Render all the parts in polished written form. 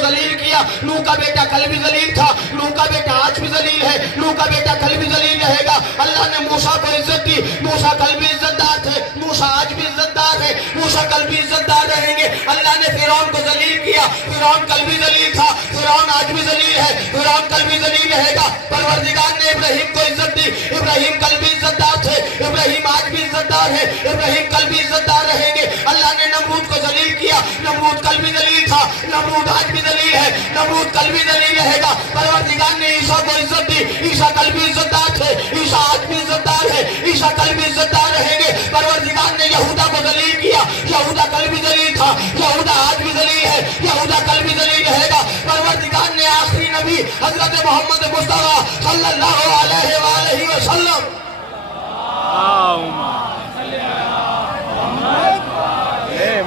ذلیل کیا. نوح کا بیٹا کل بھی ذلیل تھا, نوح کا بیٹا آج بھی ذلیل ہے, نوح کا بیٹا کل بھی ذلیل رہے گا. اللہ نے موسیٰ کو عزت دی, موسیٰ کل بھی عزت دار تھے, موسیٰ آج بھی عزت دار ہے, موسیٰ کل بھی عزت دار رہیں گے. اللہ نے فرعون کو ذلیل کیا, فرعون کل بھی ذلیل تھا, فرعون آج بھی ذلیل ہے, فرعون کل بھی ذلیل رہے گا. پروردگار نے ابراہیم کو عزت دی, ابراہیم کل بھی عزت دار تھے, ابراہیم آج بھی عزت دار ہے, ابراہیم کل بھی عزت دار رہیں گے. اللہ نے نمرود کو ذلیل کیا, نمرود کل بھی ذلیل تھا, نمرود آج بھی ذلیل ہے, نمرود کل بھی ذلیل رہے گا. پروردگار نے عیسیٰ کو عزت دی, عیسیٰ کل بھی عزت دار تھے, عیسیٰ آج بھی عزت دار ہے, عیسیٰ کل بھی عزت دار رہیں گے. پروردگار نے یہودا کو ذلیل کیا, یہودا کل بھی ذلیل تھا, یہودا آج بھی ذلیل ہے, یہودا کل بھی ذلیل رہے گا. پروردگار نے آخری نبی حضرت محمد مصطفیٰ صلی اللہ علیہ وآلہ وسلم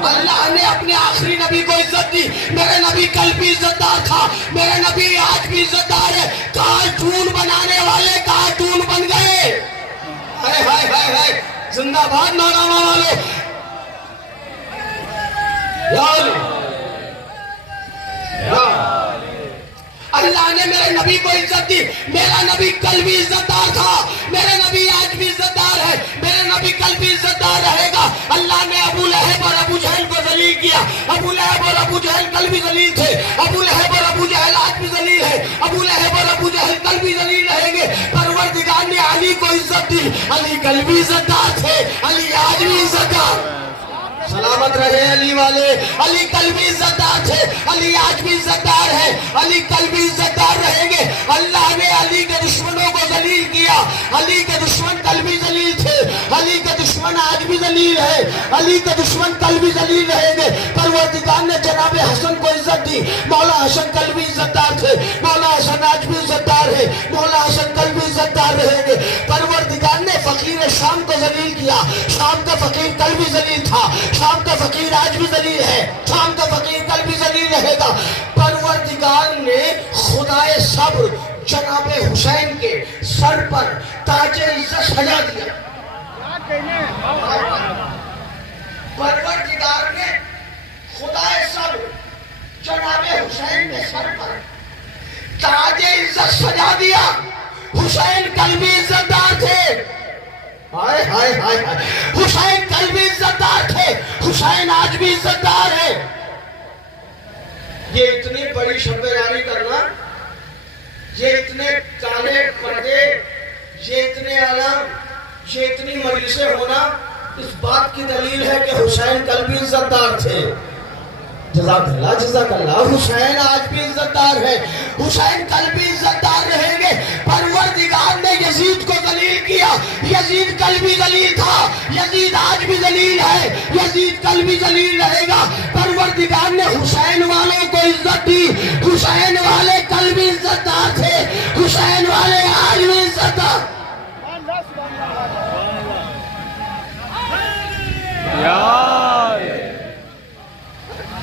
اللہ نے اپنے آخری نبی کو عزت دی. میرے نبی کل بھی عزت دار تھا, میرے نبی آج بھی عزت دار ہے. کارٹون بنانے والے کارٹون بن گئے. ہائے ہائے ہائے ہائے, زندہ باد نوجوان والو. اللہ نے میرے نبی کو عزت دی. میرا نبی کل بھی عزت دار تھا, میرے نبی آج بھی عزت دار ہے, میرے نبی کل بھی عزت دار رہے گا. اللہ نے ابو لہب اور ابو جہل کو ذلیل کیا. ابو لہب اور ابو جہل کل بھی ذلیل تھے, ابو لہب اور ابو جہل آج بھی ذلیل ہے, ابو لہب اور ابو جہل کل بھی ذلیل رہیں گے. پروردگار نے علی کو عزت دی, علی کل بھی عزت دار تھے, علی آج بھی عزت دار. سلامت رہے علی والے. علی کل بھی عزت دار تھے, علی آج بھی عزت دار ہے, علی کل بھی عزت دار رہیں گے. اللہ نے علی کے دشمنوں کو ذلیل کیا, علی کے دشمن کل بھی ذلیل تھے, علی کے دشمن آج بھی ذلیل ہے, علی کے دشمن کل بھی ذلیل رہیں گے. پروردگار نے جناب حسن کو عزت دی. مولا حسن کل بھی عزت دار تھے, مولا حسن آج بھی عزت دار ہے, مولا حسن کل بھی عزت دار رہیں گے. پروردگار نے فقیر شام کو ذلیل کیا. شام کا فقیر کل بھی ذلیل تھا, شام کا فقیر آج بھی ذلیل ہے, شام کا فقیر کل بھی ذلیل رہے گا. پروردگار نے خدائے صبر جناب حسین کے سر پر تاج عزت سجا دیا. پروردگار نے خدائے صبر جناب حسین کے سر پر تاج عزت سجا دیا. حسین کل بھی عزت دار تھے, ہائے ہائے ہائے, حسین کل بھی عزت دار تھے, حسین آج بھی عزت دار ہے. یہ اتنی بڑی شب بیانی کرنا, یہ اتنے کالے پردے, یہ اتنے علم, یہ اتنی مجلسیں ہونا اس بات کی دلیل ہے کہ حسین کل بھی عزت دار تھے. جزاک اللہ جزاک اللہ. حسین آج بھی عزت دار ہے, حسین کل بھی عزت دار رہیں گے. پروردگار نے یزید کو ذلیل کیا, یزید کل بھی ذلیل تھا, یزید آج بھی ذلیل ہے, یزید کل بھی ذلیل رہے گا. پروردگار نے حسین والوں کو عزت دی, حسین والے کل بھی عزت دار تھے, حسین والے آج بھی عزت دار.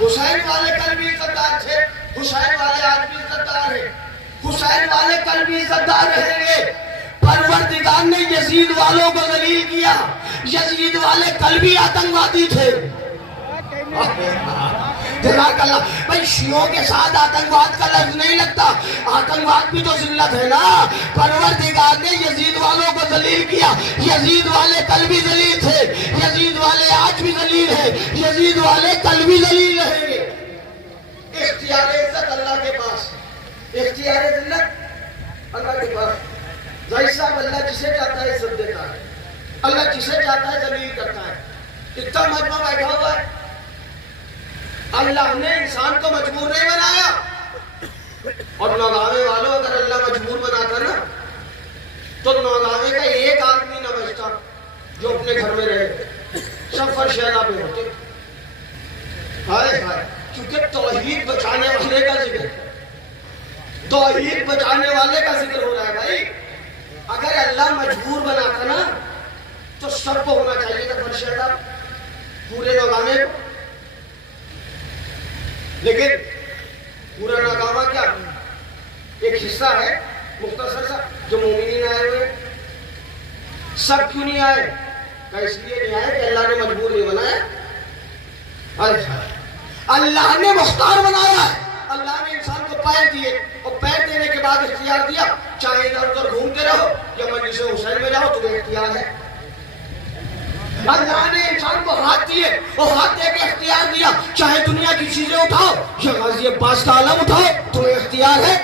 حسین والے کل بھی عزت دار تھے, حسین والے آج بھی عزت دار ہیں, حسین والے کل بھی عزت دار رہیں گے. پروردگار نے یزید والوں کو ذلیل کیا, یزید والے کل بھی آتنکوادی تھے. جزاک اللہ. بھئی شیعوں کے ساتھ آتنکواد کا لفظ نہیں لگتا, آتنکواد بھی تو ذلت ہے نا. پروردگار نے یزید والوں کو ذلیل کیا, یزید والے کل بھی ذلیل تھے, یزید والے آج بھی ذلیل ہیں, یزید والے کل بھی ذلیل رہیں گے. اختیار عزت اللہ کے پاس, اختیار ذلت اللہ کے پاس. ظاہر صاحب اللہ جسے چاہتا ہے عزت دیتا ہے, اللہ جسے چاہتا ہے ذلیل کرتا ہے. اتنا مجمع بیٹھا ہوا ہے, اللہ نے انسان کو مجبور نہیں بنایا. اور نوگاوے والوں اگر اللہ مجبور بناتا نا تو نوگاوے کا ایک آدمی نہ بچتا جو اپنے گھر میں رہے, سب فرشیدہ پہ ہوتے. ہائے ہائے, کیونکہ توحید بچانے والے کا ذکر, توحید بچانے والے کا ذکر ہو رہا ہے. بھائی اگر اللہ مجبور بناتا نا تو سب کو ہونا چاہیے تھا فرشیدہ, پورے نوگاوے کو. لیکن پورا ناکامہ کیا ایک حصہ ہے مختصر سا جو مومنین آئے ہوئے, سب کیوں نہیں آئے؟ کہ اس لیے نہیں آئے کہ اللہ نے مجبور نہیں بنایا, اللہ نے مختار بنایا ہے, اللہ نے پیر دیے اور پیر دینے کے بعد اختیار دیا چاہے ادھر ادھر گھومتے رہو یا مجلس حسین میں جاؤ تمہیں اختیار ہے. اللہ نے انسان کو ہاتھ دیے اور ہاتھ دے کے اختیار دیا چاہے دنیا کی چیزیں اٹھاؤ یا غازی عباس کا علم اٹھاؤ تمہیں اختیار ہے.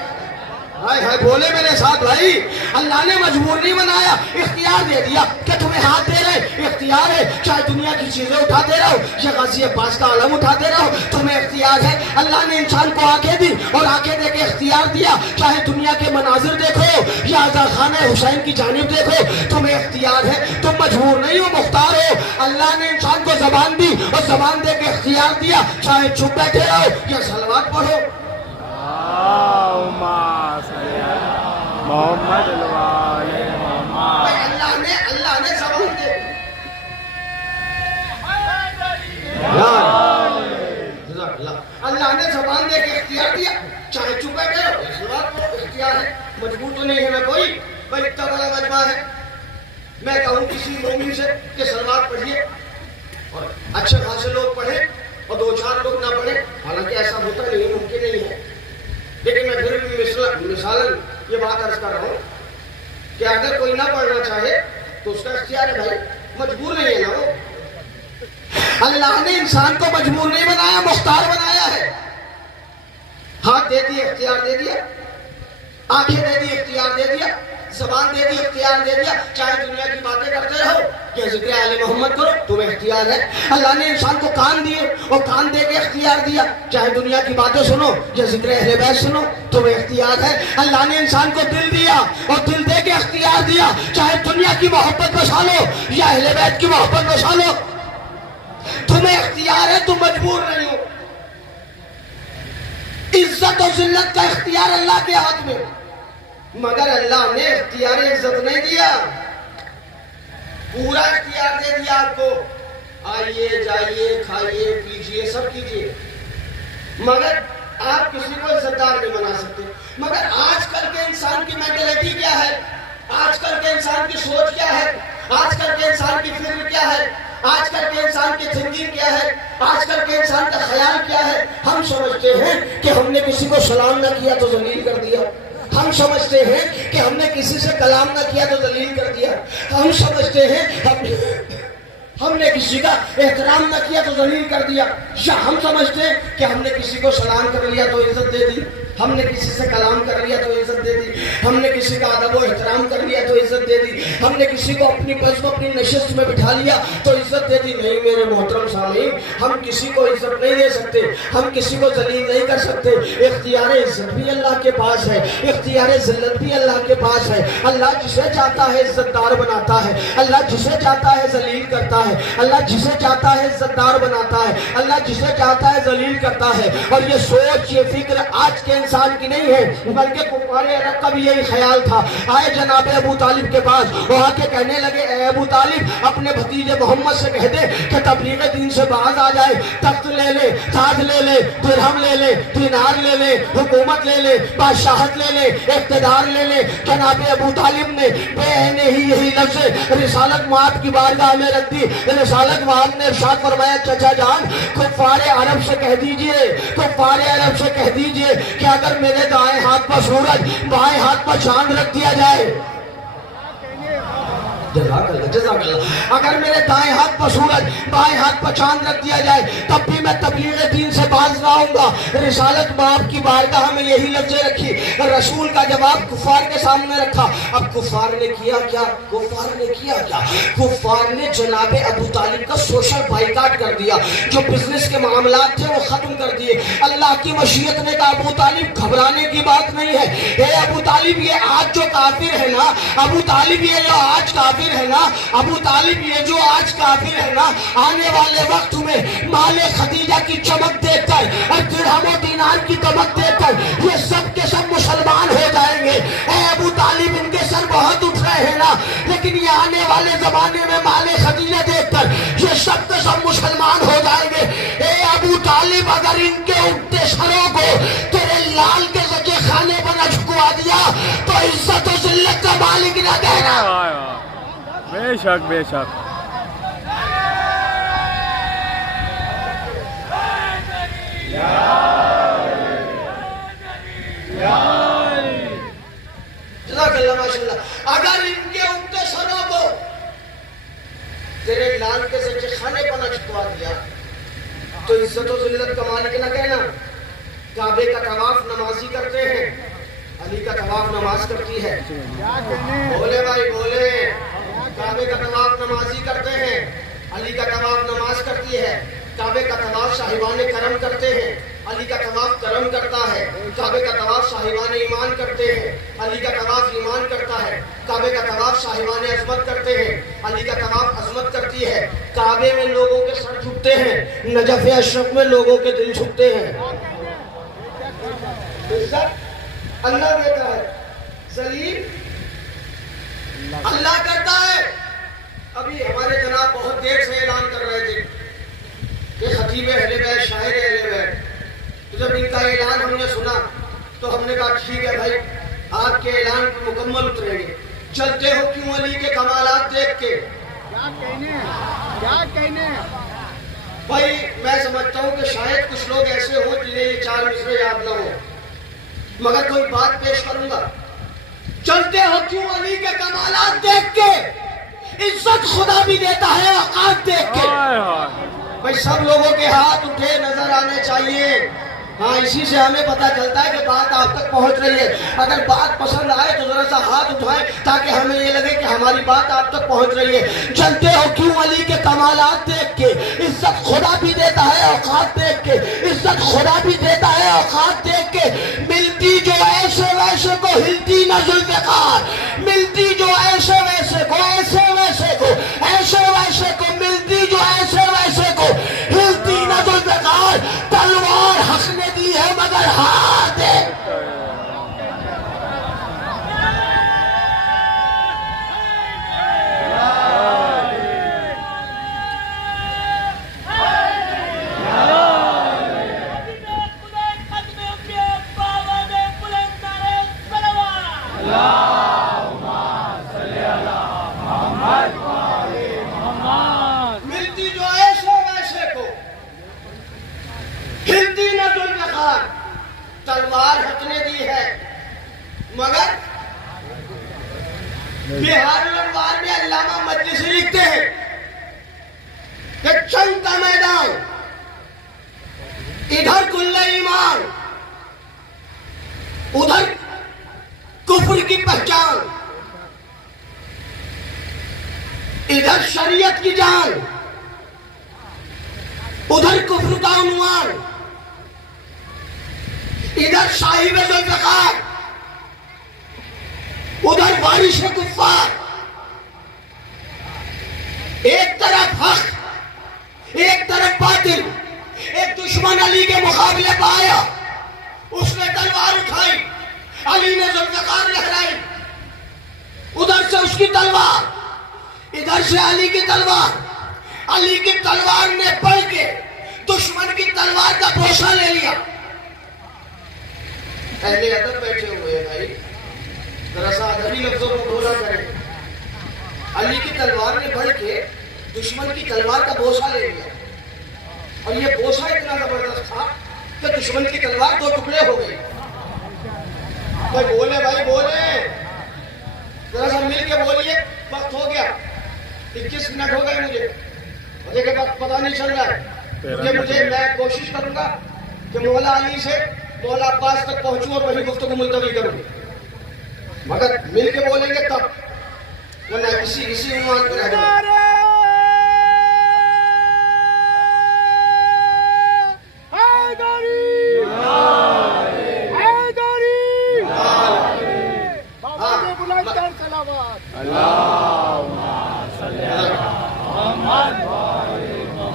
ہائے ہائے بولے میرے ساتھ بھائی. اللہ نے مجبور نہیں بنایا, اختیار دے دیا کہ تمہیں ہاتھ دے رہے اختیار ہے چاہے دنیا کی چیزیں اٹھاتے رہو یا غازی عباس کا علم اٹھاتے رہو تمہیں اختیار ہے. اللہ نے انسان کو آنکھیں دی اور آنکھیں دے کے اختیار دیا چاہے دنیا کے مناظر دیکھو یا آذان حسین کی جانب دیکھو تمہیں اختیار ہے. تم مجبور نہیں ہو, مختار ہو. اللہ نے انسان کو زبان دی اور زبان دے کے اختیار دیا چاہے چپ بیٹھے رہو یا صلوات پڑھو. محمد الوالے محمد. اللہ نے زبان دے اللہ نے زبان دے کے اختیار دیا چاہے چپ بیٹھے رہو یا صلوات پڑھو. اختیار ہے, مجبور تو نہیں ہے میں کوئی. بھائی اتنا بڑا مجمع ہے, میں کہوں کسی مومن سے کہ صلوات پڑھیے اور اچھے خاصے لوگ پڑھیں اور دو چار لوگ نہ پڑھیں, حالانکہ ایسا ہوتا نہیں, ممکن نہیں ہے. لیکن میں پھر بھی مثالاً یہ بات عرض کر رہا ہوں کہ اگر کوئی نہ پڑھنا چاہے تو اس کا اختیار ہے بھائی, مجبور نہیں ہے نا وہ. اللہ نے انسان کو مجبور نہیں بنایا, مختار بنایا ہے. ہاتھ دے دی اختیار دے دیا, آنکھیں دے دی اختیار دے دیا, زبان دے دی اختیار دے دیا چاہے دنیا کی باتیں کرتے رہو یا ذکر آل محمد کرو تمہیں اختیار ہے. اللہ نے انسان کو کان دیے اور کان دے کے اختیار دیا چاہے دنیا کی باتیں سنو یا ذکر اہل بیت سنو تمہیں اختیار ہے. اللہ نے انسان کو دل دیا اور دل دے کے اختیار دیا چاہے دنیا کی محبت بسا لو یا اہل بیت کی محبت بسا لو تمہیں اختیار ہے, تم مجبور نہیں ہو. عزت و ذلت کا اختیار اللہ کے ہاتھ میں, مگر اللہ نے اختیار عزت نہیں دیا, پورا اختیار دے دیا آپ کو. آئیے جائیے کھائیے پیجیے سب کیجیے, مگر آپ کسی کو عزتدار نہیں بنا سکتے. مگر آج کل کے انسان کی مینٹلٹی کیا ہے, آج کل کے انسان کی سوچ کیا ہے, آج کل کے انسان کی فکر کیا ہے, آج کل کے انسان کی تھنکنگ کیا ہے, آج کل کے انسان کا خیال کیا ہے. ہم سمجھتے ہیں کہ ہم نے کسی کو سلام نہ کیا تو ذلیل کر دیا. ہم سمجھتے ہیں کہ ہم نے کسی سے کلام نہ کیا تو ذلیل کر دیا. ہم سمجھتے ہیں ہم نے کسی کا احترام نہ کیا تو ذلیل کر دیا. یا ہم سمجھتے ہیں کہ ہم نے کسی کو سلام کر لیا تو عزت دے دی, ہم نے کسی سے کلام کر لیا تو عزت دے دی, ہم نے کسی کا ادب و احترام کر لیا تو عزت دے دی, ہم نے کسی کو اپنی بزم اپنی نشست میں بٹھا لیا تو عزت دے دی. نہیں میرے محترم سامعین, ہم کسی کو عزت نہیں دے سکتے, ہم کسی کو ذلیل نہیں کر سکتے. اختیار عزت بھی اللہ کے پاس ہے, اختیار ذلت بھی اللہ کے پاس ہے. اللہ جسے چاہتا ہے عزت دار بناتا ہے, اللہ جسے چاہتا ہے ذلیل کرتا ہے, اللہ جسے چاہتا ہے عزت دار بناتا ہے, اللہ جسے چاہتا ہے ذلیل کرتا ہے. اور یہ سوچ یہ فکر آج کے انسان کی نہیں ہے بلکہ کفار عرب کا بھی یہی خیال تھا. آئے جناب ابو طالب کے پاس, وہ آ کے کہنے لگے اے ابو طالب اپنے بھتیجے محمد سے کہہ دے کہ تبلیغ دین سے باز آ جائے, تخت لے لے, تاج لے لے, درہم لے لے, دینار لے لے, حکومت لے لے, بادشاہت لے لے, اقتدار لے لے. جناب ابو طالب نے بے عینے ہی یہی لفظ رسالت مآب کی بارگاہ میں رکھ دی. رسالت مآب نے ارشاد فرمایا چچا جان کفار عرب سے کہہ دیجئے, کفار عرب سے کہہ دیجئے کہ اگر میرے دائیں ہاتھ پر سورج بائیں ہاتھ پر چاند رکھ دیا جائے, جزاک اللہ, اگر میرے دائیں ہاتھ پر سورج بائیں ہاتھ پر چاند رکھ دیا جائے تب بھی میں تبلیغ دین سے باز نہ آؤں گا. رسالت مآب کی بارگاہ میں یہی لفظیں رکھی. رسول کا جواب کفار کے سامنے رکھا. اب کفار نے کیا کیا, کفار نے کیا کیا, کفار نے جناب ابو طالب کا سوشل بائیکاٹ کر دیا. جو بزنس کے معاملات تھے وہ ختم کر دیے. اللہ کی مشیت نے کہا ابو طالب گھبرانے کی بات نہیں ہے. اے ابو طالب یہ آج جو کافر ہے نا, ابو طالب یہ جو آج کافر ہے نا, ابو طالب یہ جو آج کافر ہے نا, آنے والے وقت میں مال خدیجہ کی چمک دیکھ کر اور درہم و دینار کی دمک دیکھ کر یہ سب کے سب مسلمان ہو جائیں گے. اے ابو طالب ان کے سر بہت اٹھ رہے ہیں نا, لیکن یہ آنے والے زمانے میں مال خدیجہ دیکھ کر یہ سب کے سب مسلمان ہو جائیں گے. اے ابو طالب اگر ان کے اٹھتے سروں کو تیرے لال کے سچے خانے پر نہ جھکوا دیا تو عزت و ذلت کا مالک نہ کہنا. بے شک بے شک. ماشاءاللہ. اگر ان کے اگتے سروں کو تیرے لال کے سچے خانے پر نہ چھپوا دیا تو عزت و ذلت کا مالک نہ کہنا. کعبے کا طواف نمازی کرتے ہیں, علی کا طواف نماز کرتی ہے. بولے بھائی بولے. کعبے کا طواف نمازی کرتے ہیں, علی کا طواف نماز کرتی ہے. کعبے کا طواف صاحبان کرم کرتے ہیں, علی کا طواف کرم کرتا ہے. کعبے کا طواف صاحبان ایمان کرتے ہیں, علی کا طواف ایمان کرتا ہے. کعبے کا طواف صاحبان عظمت کرتے ہیں, علی کا طواف عظمت کرتی ہے. کعبے میں لوگوں کے سر جھکتے ہیں, نجف اشرف میں لوگوں کے دل جھکتے ہیں. عزت اللہ دیتا ہے, ذلیل اللہ کرتا ہے. ابھی ہمارے جناب بہت دیر سے اعلان کر رہے تھے کہ خطیب اہل بیت, شاعر اہل بیت. تو جب ان کا اعلان ہم نے سنا تو ہم نے کہا ٹھیک ہے بھائی, آپ کے اعلان کو مکمل اتریں گے. چلتے ہو کیوں علی کے کمالات دیکھ کے. کیا کہنے بھائی میں سمجھتا ہوں کہ شاید کچھ لوگ ایسے ہوں جنہیں یہ 4 مصرے یاد نہ ہو, مگر کوئی بات پیش کروں گا. چلتے ہو کیوں علی کے کمالات دیکھ کے, عزت خدا بھی دیتا ہے اوقات دیکھ کے. بھائی سب لوگوں کے ہاتھ اٹھے نظر آنے چاہیے. ہاں اسی سے ہمیں پتہ چلتا ہے کہ بات آپ تک پہنچ رہی ہے. اگر بات پسند آئے تو ذرا سا ہاتھ اٹھائیں تاکہ ہمیں یہ لگے کہ ہماری بات آپ تک پہنچ رہی ہے. چلتے ہو کیوں علی کے کمالات دیکھ کے, عزت خدا بھی دیتا ہے اوقات دیکھ کے. عزت خدا بھی دیتا ہے اوقات دیکھ کے. ملتی جو ایسے ویسے کو ہلتی نہ ذوالفقار, ملتی جو ایسے ویسے کو, ایسے ویسے کو, ایسے ویسے کو, ملتی جو ایسے ویسے کو ہلتی نہ ذوالفقار. تلوار حق نے دی ہے مگر ہاتھ ہے. ملتی جو ایسے ویسے کو ہلتی نہ ذوالفقار. تلوار حق نے دی ہے مگر بہار الانوار میں علامہ مجلسی لکھتے ہیں کہ جنگ کا میدان, ادھر کل ایمان, ادھر کفر کی پہچان, ادھر شریعت کی جان, ادھر کفر کا عنوان, ادھر صاحب ذوالفقار, ادھر وارث کفار. ایک طرف حق, ایک طرف باطل. ایک دشمن علی کے مقابلے پہ آیا, اس نے تلوار اٹھائی, علی نے ذوالفقار لہرائی. ادھر سے اس کی تلوار, ادھر سے علی کی تلوار. علی کی تلوار نے پڑھ کے دشمن کی تلوار کا بوسہ لے لیا. اہل ادب بیٹھے ہوئے ہیں بھائی, ذرا سا ادبی لفظوں کو بولا کریں. علی کی تلوار نے پڑھ کے دشمن کی تلوار کا بوسہ لے لیا, اور یہ بوسہ اتنا زبردست تھا کہ دشمن کی تلوار 2 ٹکڑے ہو گئی. بھائی بولے, بھائی بولے, ذرا سا مل کے بولیے. وقت ہو گیا, 21 منٹ ہو گئے مجھے, مجھے کے بعد پتہ نہیں چل رہا ہے. میں کوشش کروں گا کہ مولا علی سے مولا عباس تک پہنچوں اور وہی گفتگو ملتوی کروں, مگر مل کے بولیں گے تب, ورنہ اسی عنوان پر رہ جاؤں.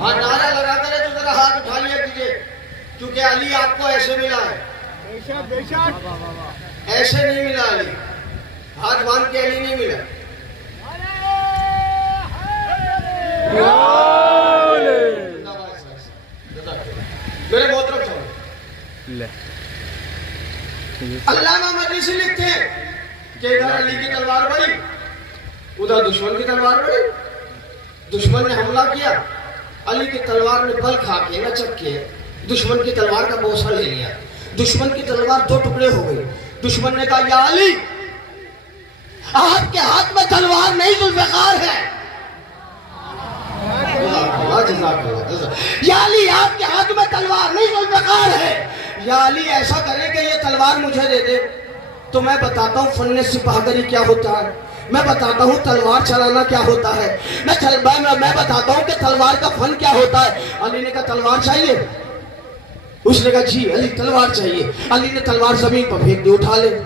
ہاں نعرہ لگا کر تو ذرا ہاتھ اٹھا لیا کیجیے, کیونکہ علی آپ کو ایسے ملا ہے, ایسے نہیں ملا علی, ہاتھ باندھ کے علی نہیں ملا. میرے محترم صاحب, علامہ مجلسی لکھتے ہیں کہ ادھر علی کی تلوار بڑھی, ادھر دشمن کی تلوار بڑھی. دشمن نے حملہ کیا, علی کی تلوار نے بل کھا کے نچک کے دشمن کی تلوار کا بوسہ لے لیا. دشمن کی تلوار 2 ٹکڑے ہو گئی. دشمن نے کہا یا علی آپ کے ہاتھ میں تلوار نہیں ذوالفقار ہے. یا علی آپ کے ہاتھ میں تلوار نہیں ذوالفقار ہے. یا علی ایسا کرے کہ یہ تلوار مجھے دے دے تو میں بتاتا ہوں فن سپاہگری کیا ہوتا ہے, میں بتاتا ہوں تلوار چلانا کیا ہوتا ہے, میں بتاتا ہوں کہ تلوار کا فن کیا ہوتا ہے. علی نے کہا تلوار چاہیے؟ اس نے کہا جی علی تلوار چاہیے. علی نے تلوار زمین پر پھینک دی, اٹھا لے.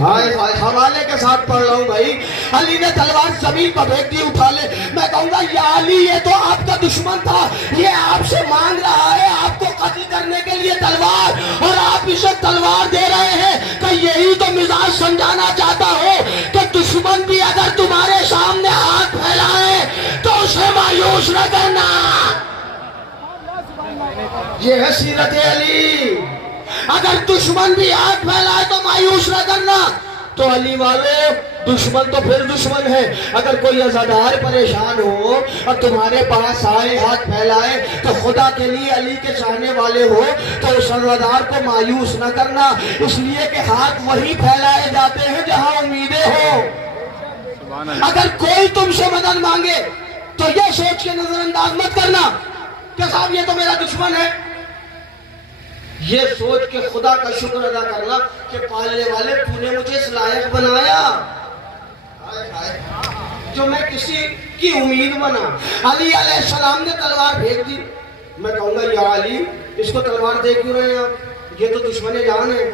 ہائے ہائے حوالے کے ساتھ پڑھ رہا ہوں بھائی. علی نے تلوار زمین پر پھینک دی, اٹھا لے. میں کہوں گا یا علی یہ تو آپ کا دشمن تھا, یہ آپ سے مانگ رہا ہے آپ کو قتل کرنے کے لیے تلوار, اور آپ اسے تلوار دے رہے ہیں. کہ یہی تو مزاج سمجھانا چاہتا ہو کہ دشمن بھی اگر تمہارے سامنے ہاتھ پھیلائے تو اسے مایوس نہ کرنا. یہ ہے سیرت علی. اگر دشمن بھی ہاتھ پھیلائے تو مایوس نہ کرنا. تو علی والے دشمن تو پھر دشمن ہے. اگر کوئی عزادار پریشان ہو اور تمہارے پاس آئے ہاتھ پھیلائے تو خدا کے لیے علی کے چاہنے والے ہو تو اس عزادار کو مایوس نہ کرنا, اس لیے کہ ہاتھ وہی پھیلائے جاتے ہیں جہاں امیدیں ہو. اگر کوئی تم سے مدد مانگے تو یہ سوچ کے نظر انداز مت کرنا کہ صاحب یہ تو میرا دشمن ہے. یہ سوچ کے خدا کا شکر ادا کرنا کہ پالنے والے تو نے مجھے اس لائق بنایا جو میں کسی کی امید بنا. علی علیہ السلام نے تلوار پھینک دی. میں کہوں گا یا علی اس کو تلوار دے کیوں رہے ہیں آپ, یہ تو دشمن جان ہے,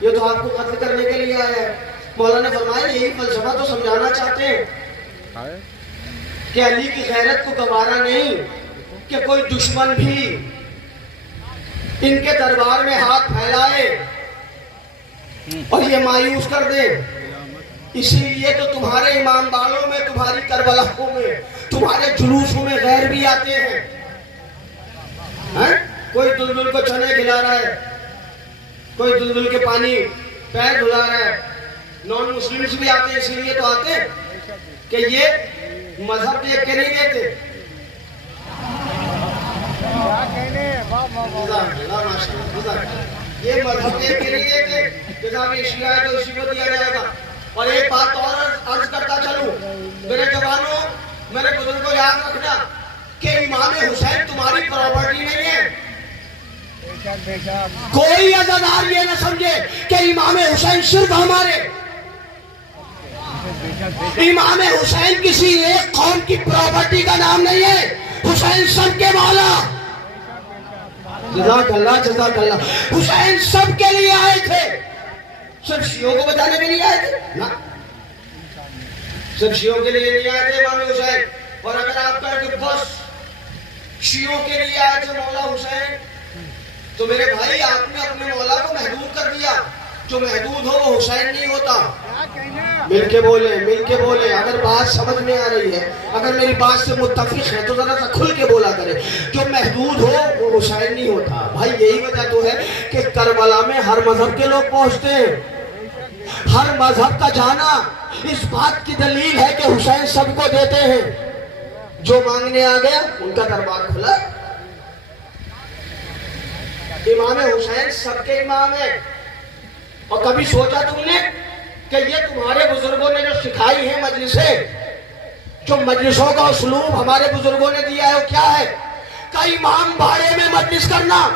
یہ تو آپ کو قتل کرنے کے لیے آیا ہے. مولانا نے فرمایا یہی فلسفہ تو سمجھانا چاہتے ہیں کہ علی کی غیرت کو گوارا نہیں کہ کوئی دشمن بھی ان کے دربار میں ہاتھ پھیلائے اور یہ مایوس کر دے. اسی لیے تو تمہارے امام بالوں میں, تمہاری کربلاوں میں, تمہارے جلوسوں میں غیر بھی آتے ہیں. کوئی دلدل کو چنے کھلا رہا ہے, کوئی دلدل کے پانی پیر دھلا رہا ہے. نان مسلمز بھی آتے ہیں, اسی لیے تو آتے ہیں کہ یہ مذہب دیکھ کے نہیں دیتے. یہ مذہب دیکھ کے نہیں دیتے کہ صاحب یہ شیعہ ہے تو اسی کو دیا جائے گا. اور ایک بات اور عرض کرتا چلوں میرے جوانوں, میرے بزرگوں, یاد رکھنا کہ امام حسین تمہاری پراپرٹی نہیں ہے. کوئی عزادار یہ نہ سمجھے کہ امام حسین صرف ہمارے. امام حسین کسی ایک قوم کی پراپرٹی کا نام نہیں ہے, حسین سب کے مولا. جزاک اللہ جزاک اللہ. حسین سب کے لیے آئے تھے, صرف شیعوں کو بچانے کے لیے آئے تھے نا, صرف شیعوں کے لیے نہیں آئے تھے امام حسین. اور اگر آپ کہیں کہ بس شیعوں کے لیے آئے تھے مولا حسین تو میرے بھائی آپ نے اپنے مولا کو محدود کر دیا. جو محدود ہو وہ حسین نہیں ہوتا. مل کے بولے, مل کے بولے. اگر بات سمجھ میں آ رہی ہے, اگر میری بات سے متفق ہے تو ذرا سا کھل کے بولا کرے. جو محدود ہو وہ حسین نہیں ہوتا. بھائی یہی وجہ تو ہے کہ کربلا میں ہر مذہب کے لوگ پہنچتے ہیں. ہر مذہب کا جانا اس بات کی دلیل ہے کہ حسین سب کو دیتے ہیں. جو مانگنے آ گیا ان کا دربار کھلا. امام حسین سب کے امام ہیں. اور کبھی سوچا تم نے کہ یہ تمہارے بزرگوں نے جو سکھائی ہے مجلسیں, جو مجلسوں کا اسلوب ہمارے بزرگوں نے دیا ہے وہ کیا ہے؟ کہ امام باڑے میں مجلس کرنا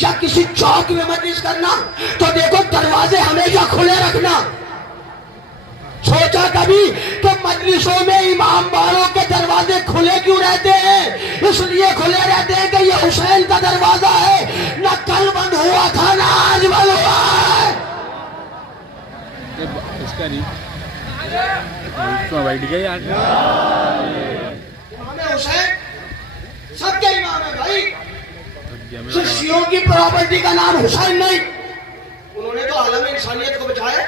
یا کسی چوک میں مجلس کرنا تو دیکھو دروازے ہمیشہ کھلے رکھنا. سوچا کبھی کہ مجلسوں میں امام باڑوں کے دروازے کھلے کیوں رہتے ہیں؟ اس لیے کھلے رہتے ہیں کہ یہ حسین کا دروازہ ہے, نہ کل بند ہوا تھا نہ آج بند ہوا ہے. اس کا نہیں امام حسین سب کے امام ہے بھائی. صرف شیعوں کی پراپرٹی کا نام حسین نہیں. انہوں نے تو عالم انسانیت کو بچایا.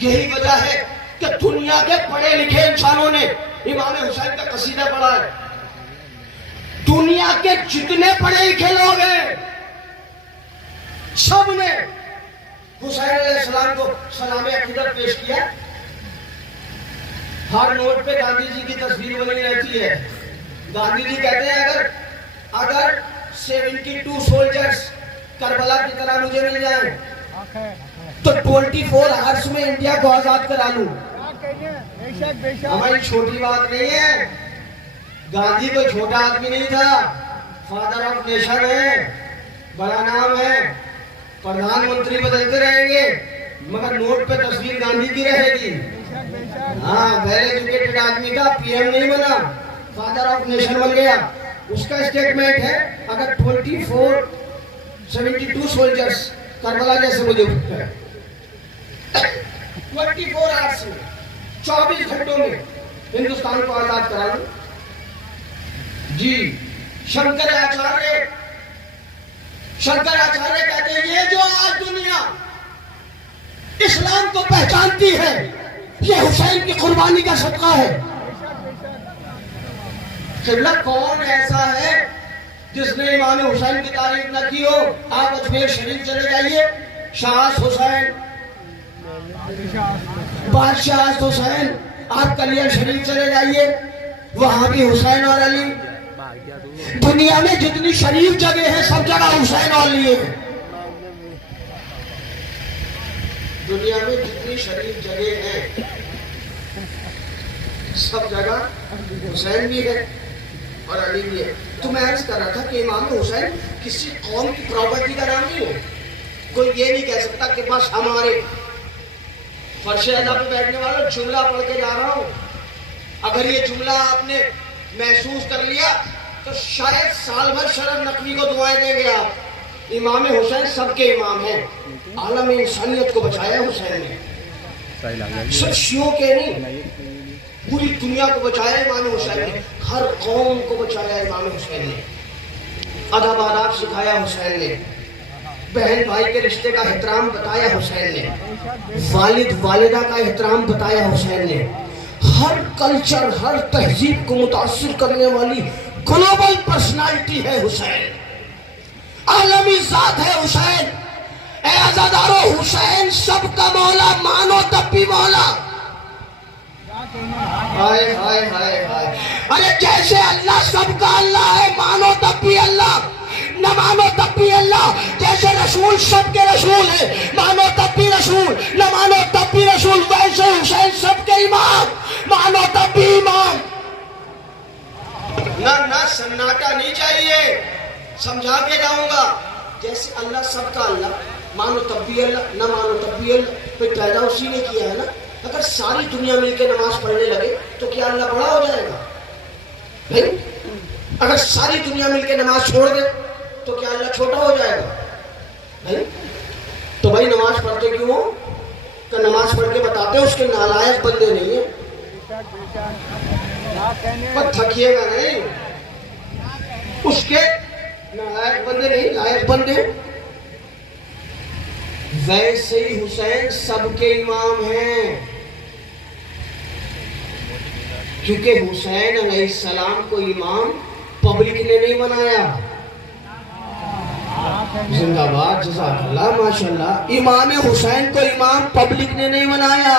یہی وجہ ہے کہ دنیا کے پڑھے لکھے انسانوں نے امام حسین کا قصیدہ پڑھا ہے. دنیا کے جتنے پڑھے لکھے لوگ ہیں سب نے حسین علیہ السلام کو سلام عقیدت پیش کیا. ہر نوٹ پہ گاندھی جی کی تصویر بنی رہتی ہے. گاندھی جی کہتے ہیں اگر 72 سولجرز کربلا کی طرح مجھے مل جائیں تو 24 آورس میں انڈیا کو آزاد کرا لوں. ہماری چھوٹی بات نہیں ہے. گاندھی کوئی چھوٹا آدمی نہیں تھا, فادر آف نیشن ہے, بڑا نام ہے. پردھان منتری بدلتے رہیں گے مگر نوٹ پہ تصویر گاندھی کی رہے گی. ہاں, ویل ایجوکیٹڈ آدمی تھا, پی ایم نہیں بنا, فادر آف نیشن بن گیا. اس کا اسٹیٹمنٹ ہے اگر 72 سولجرز کربلا جیسے مجھے 24 آورس میں 24 گھنٹوں میں ہندوستان کو آزاد کرا لوں. جی, شنکر آچاریہ کہتے ہیں یہ جو آج دنیا اسلام کو پہچانتی ہے یہ حسین کی قربانی کا صدقہ ہے. قبلہ کون ایسا ہے جس نے امام حسین کی تعریف نہ کی ہو؟ آپ اجمیر شریف چلے جائیے, شاہ حسین, بادشاہ حسین. آپ کلیان شریف چلے جائیے, وہاں بھی حسین اور علی. دنیا میں جتنی شریف جگہ ہیں سب جگہ حسین اور علی ہے. دنیا میں جتنی شریف جگہ ہیں سب جگہ حسین بھی ہے اور علی بھی ہے. تو میں عرض کر رہا تھا کہ امام حسین کسی قوم کی پراپرٹی کا نام نہیں ہے. کوئی یہ نہیں کہہ سکتا کہ بس ہمارے فرش اعلیٰ پہ بیٹھنے والا جملہ پڑھ کے جا رہا ہوں. اگر یہ جملہ آپ نے محسوس کر لیا تو شاید سال بھر شرف نقوی کو دعائیں دیں گے آپ. امام حسین سب کے امام ہیں. عالم انسانیت کو بچایا حسین نے, صرف شیعوں کے نہیں, پوری دنیا کو بچایا امام حسین نے. ہر قوم کو بچایا امام حسین نے. ادب آداب سکھایا حسین نے. بہن بھائی کے رشتے کا احترام بتایا حسین نے. والد والدہ کا احترام بتایا حسین نے. ہر کلچر, ہر تہذیب کو متاثر کرنے والی گلوبل پرسنالٹی ہے حسین. عالمی ذات ہے حسین. اے عزادارو, حسین سب کا مولا, مانو تب بھی مولا. ہائے ہائے ہائے ہائے. ارے جیسے اللہ سب کا اللہ ہے, مانو تب بھی اللہ, نہ مانو تب بھی اللہ. جیسے رسول سب کے رسول ہے, مانو تب بھی رسول, نہ مانو تب بھی رسول, ویسے حسین سب کے امام, مانو تب بھی امام. نہ سناٹا نہیں چاہیے, سمجھا کے جاؤں گا. جیسے اللہ سب کا اللہ, مانو تب بھی اللہ, نہ مانو تب بھی اللہ. پھر پیدا اسی نے کیا ہے نا. اگر ساری دنیا مل کے نماز پڑھنے لگے تو کیا اللہ بڑا ہو جائے گا؟ نہیں. اگر ساری دنیا مل کے نماز چھوڑ دے تو کیا اللہ چھوٹا ہو جائے گا؟ نہیں. تو بھائی نماز پڑھتے کیوں ہو؟ کہ نماز پڑھ کے بتاتے ہیں اس کے نالائق بندے نہیں ہیں. پر تھکیے گا نہیں, اس کے نالائق بندے نہیں, لائق بندے. ویسے ہی حسین سب کے امام ہیں, کیونکہ حسین علیہ السلام کو امام پبلک نے نہیں بنایا. زندہ باد, جزاک اللہ, ماشاءاللہ. امام حسین کو امام پبلک نے نہیں بنایا,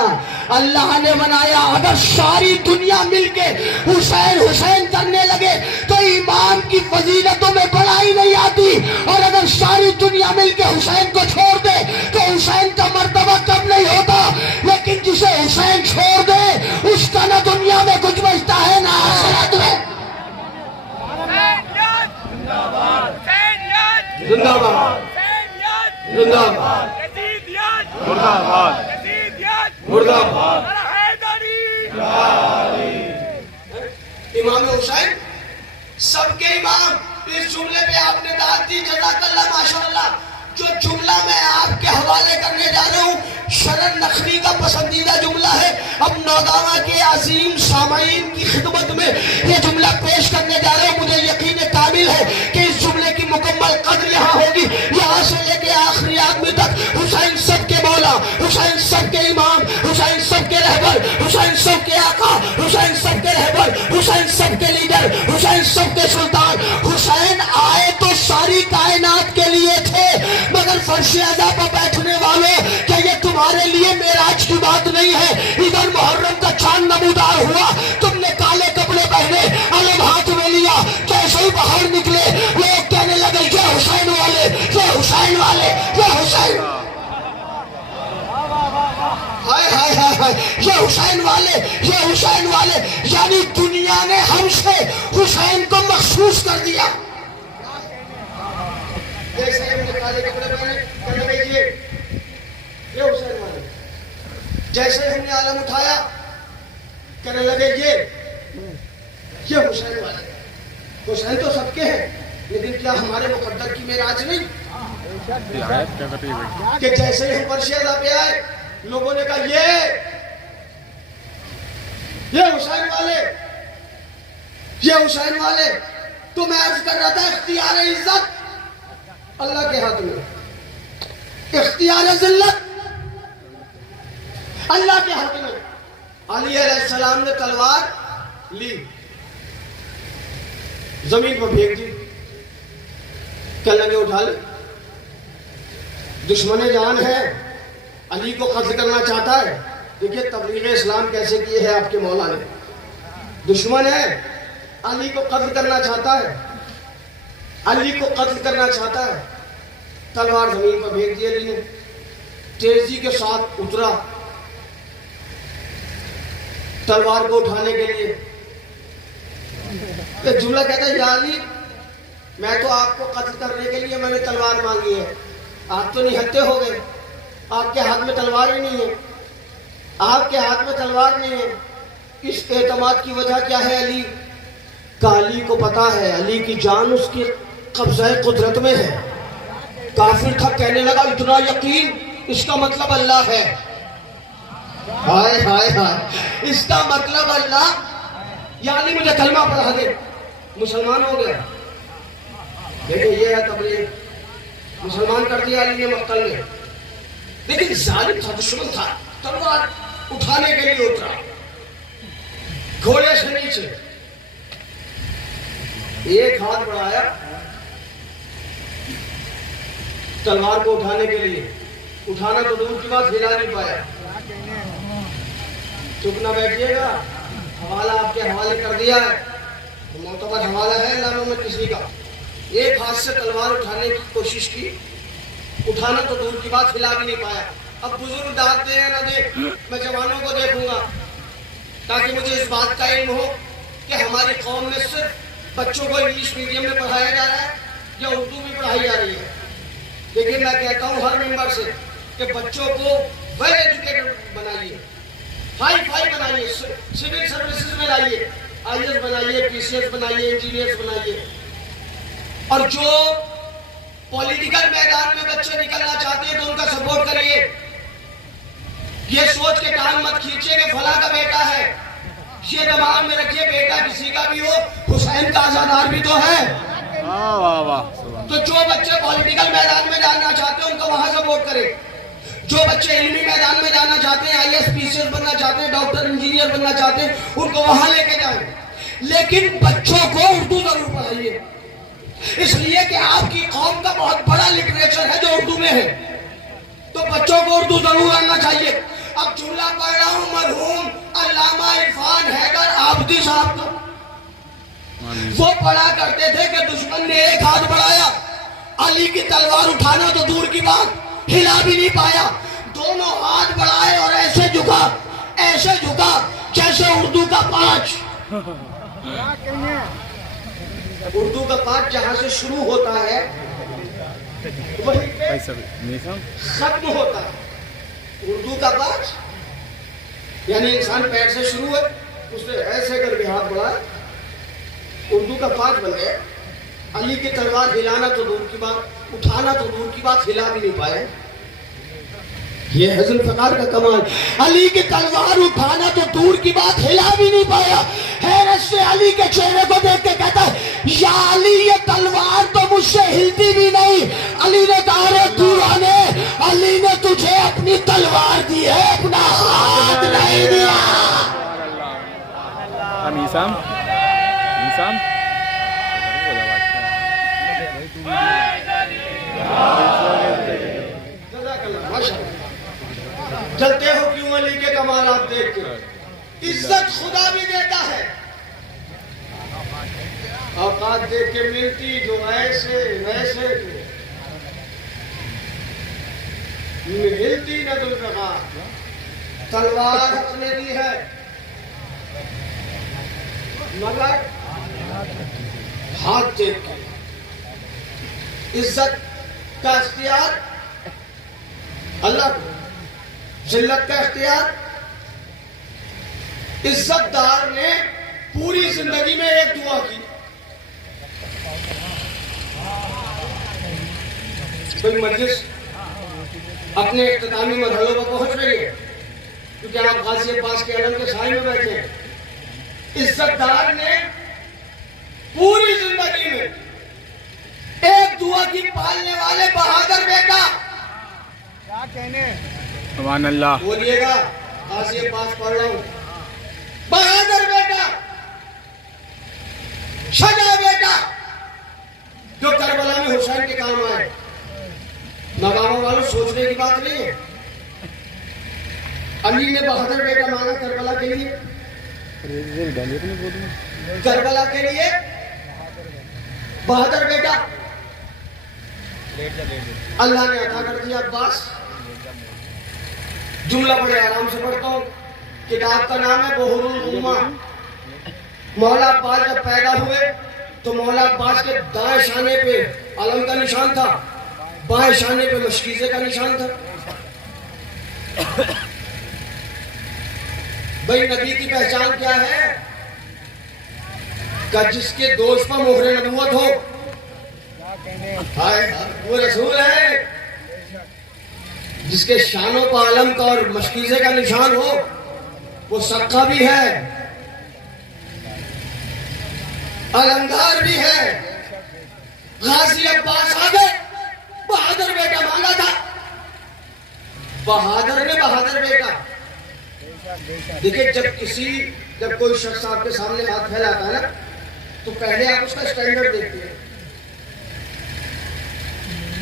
اللہ نے بنایا. اگر ساری دنیا مل کے حسین حسین کرنے لگے تو امام کی فضیلتوں میں بڑائی نہیں آتی. اور اگر ساری دنیا مل کے حسین کو چھوڑ دے تو حسین کا مرتبہ کم نہیں ہوتا. لیکن جسے حسین چھوڑ دے اس کا نہ دنیا میں کچھ بچتا ہے نہ آخرت میں. زندہ باد, زندہ باد, مردہ باد, مردہ باد. امام حسین سب کے امام. اس جملے پہ آپ نے داد دی, جزاک اللہ, ماشاءاللہ. جو جملہ میں آپ کے حوالے کرنے جا رہا ہوں شرف نقوی کا پسندیدہ جملہ ہے. اب نوگاواں کے عظیم سامعین کی خدمت میں یہ جملہ پیش کرنے جا رہا ہوں. مجھے یقین کامل ہے کہ اس جملے کی مکمل قدر یہاں ہوگی. یہاں سے لے کے آخری آدمی تک حسین سب کے مولا, حسین سب کے امام, حسین سب کے رہبر, حسین سب کے آقا, حسین سب کے رہبر, حسین سب کے لیڈر, حسین سب کے سلطان. حسین آئے تو ساری کائنات کے لیے تھے, مگر فرش اعلیٰ پر بیٹھنے والوں, کہ یہ تمہارے لیے معراج کی بات نہیں ہے. ادھر محرم کا چاند نمودار ہوا, تم نے کالے کپڑے پہنے, علم ہاتھ میں لیا, کیسے ہی باہر نکلے لوگ کہنے لگے یہ حسین والے, یہ حسین والے, یہ حسین. یہ حسین والے، یہ حسین والے، یعنی دنیا نے ہم سے حسین کو مخصوص کر دیا. جیسے ہم نے کالے کپڑے پہنے کہنے لگے یہ حسین والے، جیسے ہم نے علم اٹھایا کہنے لگے یہ حسین والے. حسین تو سب کے ہیں، لیکن کیا ہمارے مقدر کی معراج نہیں کہ جیسے ہم پرشیدہ پہ آئے لوگوں نے کہا یہ حسین والے، یہ حسین والے. تو میں عرض کر رہا تھا اختیار عزت اللہ کے ہاتھ میں، اختیار ذلت اللہ کے ہاتھ میں. علی علیہ السلام نے تلوار لی، زمین پر پھینک دی، کہنے لگے اٹھا لے. دشمن جان ہے، علی کو قتل کرنا چاہتا ہے. دیکھیے تبلیغ اسلام کیسے کی ہے آپ کے مولا نے. دشمن ہے، علی کو قتل کرنا چاہتا ہے، علی کو قتل کرنا چاہتا ہے. تلوار زمین پر پھینک دی علی نے، تیزی کے ساتھ اترا تلوار کو اٹھانے کے لیے. ایک جملہ کہتا ہے یا علی میں تو آپ کو قتل کرنے کے لیے میں نے تلوار مانگی ہے، آپ تو نہتے ہو گئے، آپ کے ہاتھ میں تلوار ہی نہیں ہے، آپ کے ہاتھ میں تلوار نہیں ہے. اس اعتماد کی وجہ کیا ہے علی کا؟ علی کو پتا ہے علی کی جان اس کی قبضہ قدرت میں ہے. کافر تھا، کہنے لگا اتنا یقین، اس کا مطلب اللہ ہے. ہائے ہائے ہائے، اس کا مطلب اللہ. یعنی مجھے کلمہ پڑھا دے، مسلمان ہو گیا. دیکھیں یہ ہے تبلیغ، مسلمان کر دیا علی نے مقتل میں. لیکن ظالم تھا، دشمن تھا، تلوار اٹھانے کے لیے اترا گھوڑے سے نیچے، ایک ہاتھ بڑھایا تلوار کو اٹھانے کے لیے. اٹھانا تو دور کی بات، ہلا نہیں پایا. چپ نہ بیٹھیے گا، حوالہ آپ کے حوالے کر دیا ہے، معتبر حوالہ ہے ناموں میں کسی کا. ایک ہاتھ سے تلوار اٹھانے کی کوشش کی، اٹھانا تو دور کی بات، ہلا بھی نہیں پایا. اب بزرگ داد دے نہ دے، میں جوانوں کو دیکھوں گا تاکہ مجھے اس بات کا علم ہو کہ ہماری قوم میں صرف بچوں کو انگلش میڈیم میں پڑھایا جا رہا ہے یا اردو میں پڑھائی جا رہی ہے. لیکن میں کہتا ہوں ہر ممبر سے کہ بچوں کو ویل ایجوکیٹڈ بنائیے، ہائی فائی بنائیے، سول سروسز میں لائیے، آئی ایس بنائیے، پی سی ایس بنائیے، انجینئرز بنائیے. اور جو پولیٹیکل میدان میں بچے نکلنا چاہتے ہیں تو ان کا سپورٹ کریے. یہ سوچ کے ٹانگ مت کھینچے کہ فلاں کا بیٹا ہے. یہ دماغ میں رکھیے بیٹا کسی کا بھی ہو، حسین کا آزادار بھی تو ہے. تو جو بچے پولیٹیکل میدان میں جانا چاہتے ہیں ان کو وہاں سپورٹ کرے. جو بچے علمی میدان میں جانا چاہتے ہیں، I S P C S بننا چاہتے ہیں، ڈاکٹر انجینئر بننا چاہتے ہیں، ان کو وہاں لے کے جائیں. لیکن بچوں کو اردو ضرور پڑھائیے، اس لیے کہ آپ کی قوم کا بہت بڑا لٹریچر ہے جو اردو میں ہے، تو بچوں کو اردو ضرور آنا چاہیے. اب جملہ پڑھ رہا ہوں مرحوم علامہ عرفان حیدر آبدی صاحب کا. وہ پڑھا کرتے تھے کہ دشمن نے ایک ہاتھ بڑھایا، علی کی تلوار اٹھانا تو دور کی بات، ہلا بھی نہیں پایا. دونوں ہاتھ بڑھائے اور ایسے جھکا جیسے اردو کا 5. اردو کا 5 جہاں سے شروع ہوتا ہے وہیں پہ ختم ہوتا ہے. اردو کا 5 یعنی انسان پیر سے شروع ہے، اس نے ایسے کر کے ہاتھ بڑھایا، اردو کا 5 بن گیا. علی کی تلوار ہلانا تو دور کی بات، اٹھانا تو دور کی بات، ہلا بھی نہیں پائے. یہ ہے ذوالفقار کا کمال. علی کی تلوار اٹھانا تو دور کی بات، ہلا بھی نہیں پایا. حیرت سے علی کے چہرے کو دیکھ کے کہتا ہے یا علی یہ تلوار تو مجھ سے ہلتی بھی نہیں. علی نے کہا رے دیوانے، علی نے تجھے اپنی تلوار دی ہے، اپنا ہاتھ نہیں دیا. جلتے ہو کیوں علی کے کمالات دیکھ کے؟ عزت خدا بھی دیتا ہے، اوقات دیکھ کے ملتی جو ایسے ویسے ملتی نہ ذوالفقار. تلوار حق نے دی ہے مگر ہاتھ دیکھ کے. عزت کا اختیار اللہ کو, ذلت کا اختیار عزت دار نے پوری زندگی میں ایک دعا کی. کوئی مجلس اپنے اختتامی مرحلوں پر پہنچ رہی ہے کیونکہ آپ غازی عباس کے علم کے سائے میں بیٹھے ہیں. عزت دار نے پوری زندگی میں ایک دعا کی پالنے والے بہادر بیٹا کیا کہنے سبحان اللہ بولیے گا. غازی عباس پڑھ رہا ہوں. بہادر بیٹا, شجاع بیٹا, جو کربلا میں حسین کے کام آئے. مقاموں والوں سوچنے کی بات نہیں ہے. علی نے بہادر بیٹا مانگا کربلا کے لیے, کربلا کے لیے بہادر بیٹا اللہ نے عطا کر دیا. عباس جملہ بڑے آرام سے پڑھتا ہوں. کتاب کا نام ہے بحر الغمہ. مولا عباس جب پیدا ہوئے تو مولا عباس کے دائیں شانے پہ علم کا نشان تھا, بائیں شانے پہ مشکیزے کا نشان تھا. بھئی نبی کی پہچان کیا ہے؟ کہ جس کے دوست پر مہر نبوت ہو. وہ رسول ہے جس کے شانوں پر علم کا اور مشکیزے کا نشان ہو, وہ سقہ بھی ہے, علمدار بھی ہے. غازی عباس آگے بہادر بیٹا مانگا تھا. بہادر نے بہادر بیٹا. دیکھیں جب کوئی شخص آپ کے سامنے ہاتھ پھیلاتا ہے نا تو پہلے آپ اس کا اسٹینڈرڈ دیکھتے ہیں.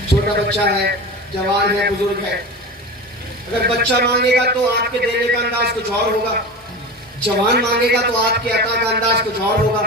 چھوٹا بچہ ہے, جوان ہے, بزرگ ہے. اگر بچہ مانگے گا تو آپ کے دینے کا انداز کچھ اور ہوگا, جوان مانگے گا تو آپ کے عطا کا انداز کچھ اور ہوگا,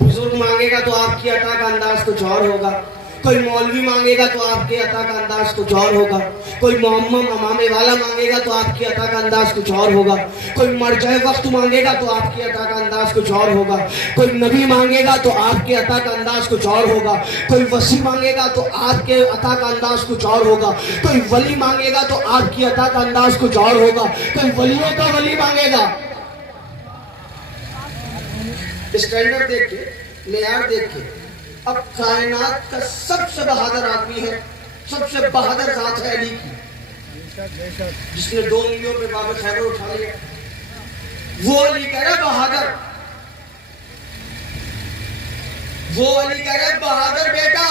بزرگ مانگے گا تو آپ کی عطا کا انداز کچھ اور ہوگا, کوئی مولوی مانگے گا تو آپ کے عطا کا انداز کچھ اور ہوگا, کوئی معمم امامے والا مانگے گا تو آپ کی عطا کا انداز کچھ اور ہوگا, کوئی مرجع وقت مانگے گا تو آپ کی عطا کا انداز کچھ اور ہوگا, کوئی نبی مانگے گا تو آپ کے عطا کا انداز کچھ اور ہوگا, کوئی وصی مانگے گا تو آپ کے عطا کا انداز کچھ اور ہوگا, کوئی ولی مانگے گا تو آپ کی عطا کا انداز کچھ اور ہوگا, کوئی ولیوں کا ولی مانگے گا. اسٹینڈرڈ دیکھ کے, معیار دیکھ کے. اب کائنات کا سب سے بہادر آدمی ہے, سب سے بہادر ذات ہے علی کی, جس نے 2 انگلیوں پہ باب خیبر اٹھا لیا. وہ علی کہہ رہا بہادر, وہ علی کہہ رہا بہادر بیٹا.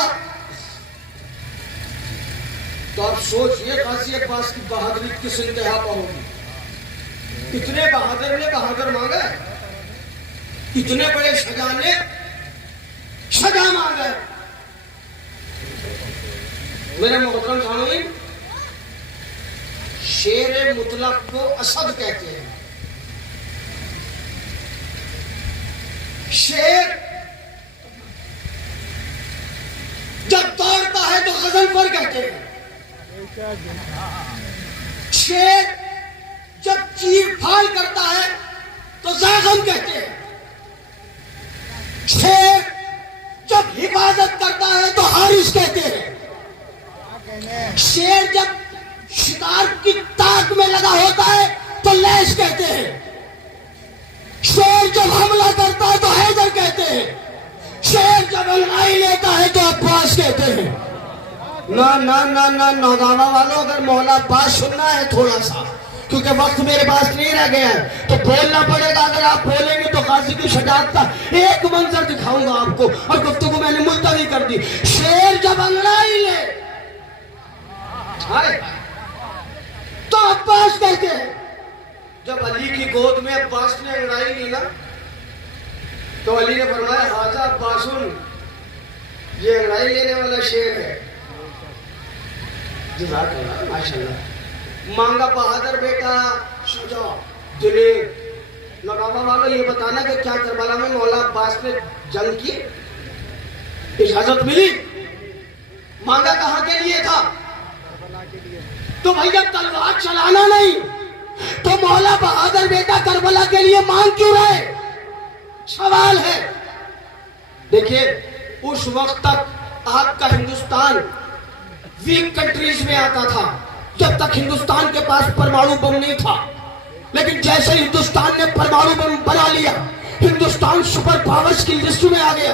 تو آپ سوچئے غازی عباس کی بہادری کس انتہا پر ہوگی. کتنے بہادر نے بہادر مانگا ہے, کتنے بڑے شجاع نے شجاع مانگا ہے. میرے محترم سامعین, شیر مطلق کو اسد کہتے ہیں. شیر جب دوڑتا ہے تو غزل پر کہتے ہیں. شیر جب چیر پھاڑ کرتا ہے تو زاغم کہتے ہیں. شیر جب حفاظت کرتا ہے تو حارث کہتے ہیں. شیر جب شکار کی تاک میں لگا ہوتا ہے تو لیش کہتے ہیں. شیر جب حملہ کرتا ہے تو حیدر کہتے ہیں. شیر جب انگڑائی لیتا ہے تو عباس کہتے ہیں. نوجوانوں والوں, اگر مولا عباس سننا ہے تھوڑا سا, کیونکہ وقت میرے پاس نہیں رہ گیا ہے, تو بولنا پڑے گا. اگر آپ بولیں گے تو غازی کی شجاعت کا ایک منظر دکھاؤں گا آپ کو, اور گفتگو میں نے ملتوی کر دی. شیر جب انگڑائی لے تو عباس کہتے ہیں. جب علی کی گود میں عباس نے انگڑائی لی نا تو علی نے فرمایا حاضر عباسن, یہ انگڑائی لینے والا شیر ہے. جزاک اللہ, ماشاءاللہ. مانگا بہادر بیٹا, شجاع, دلیر. لگاوا والوں یہ بتانا کہ کیا کربلا میں مولا عباس نے جنگ کی اجازت ملی؟ مانگا کہاں کے لیے تھا؟ تو بھائی جب تلوار چلانا نہیں تو مولا بہادر بیٹا کربلا کے لیے مانگ کیوں رہے؟ سوال ہے. دیکھیے اس وقت تک آپ کا ہندوستان ویک کنٹریز میں آتا تھا جب تک ہندوستان کے پاس پرمانو بم نہیں تھا. لیکن جیسے ہندوستان نے پرمانو بم بنا لیا ہندوستان سپر پاورز کی لسٹ میں آ گیا.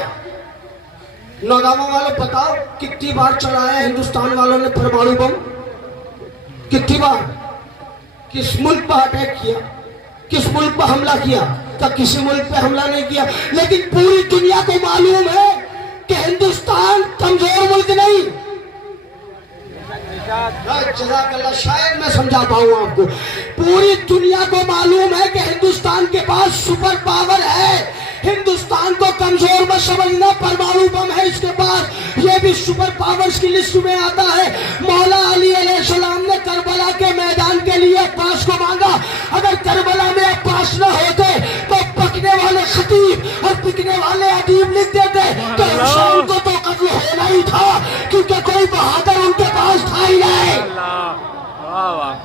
نوجوانوں والوں بتاؤ کتنی بار چلایا ہندوستان والوں نے پرمانو بم؟ کتنی بار؟ کس ملک پر اٹیک کیا؟ کس ملک پر حملہ کیا؟ کیا کسی ملک پہ حملہ نہیں کیا؟ لیکن پوری دنیا کو معلوم ہے کہ ہندوستان کمزور ملک نہیں. جزاک اللہ, شاید میں سمجھا پاؤں آپ کو. پوری دنیا کو معلوم ہے کہ ہندوستان کے پاس سپر پاور ہے. ہندوستان کو کمزور مت سمجھنا, پرمانو بم ہے اس کے پاس, یہ بھی سپر پاورز کی لسٹ میں آتا ہے. مولا علی علیہ السلام نے کربلا کے میدان کے لیے عباس کو مانگا. اگر کربلا میں عباس نہ ہوتے تو پکنے والے خطیب اور پکنے والے ادیب لکھ دیتے تو حسین کو تو قتل ہونا ہی تھا, کیونکہ کوئی بہادر ان کے پاس تھا ہی نہیں.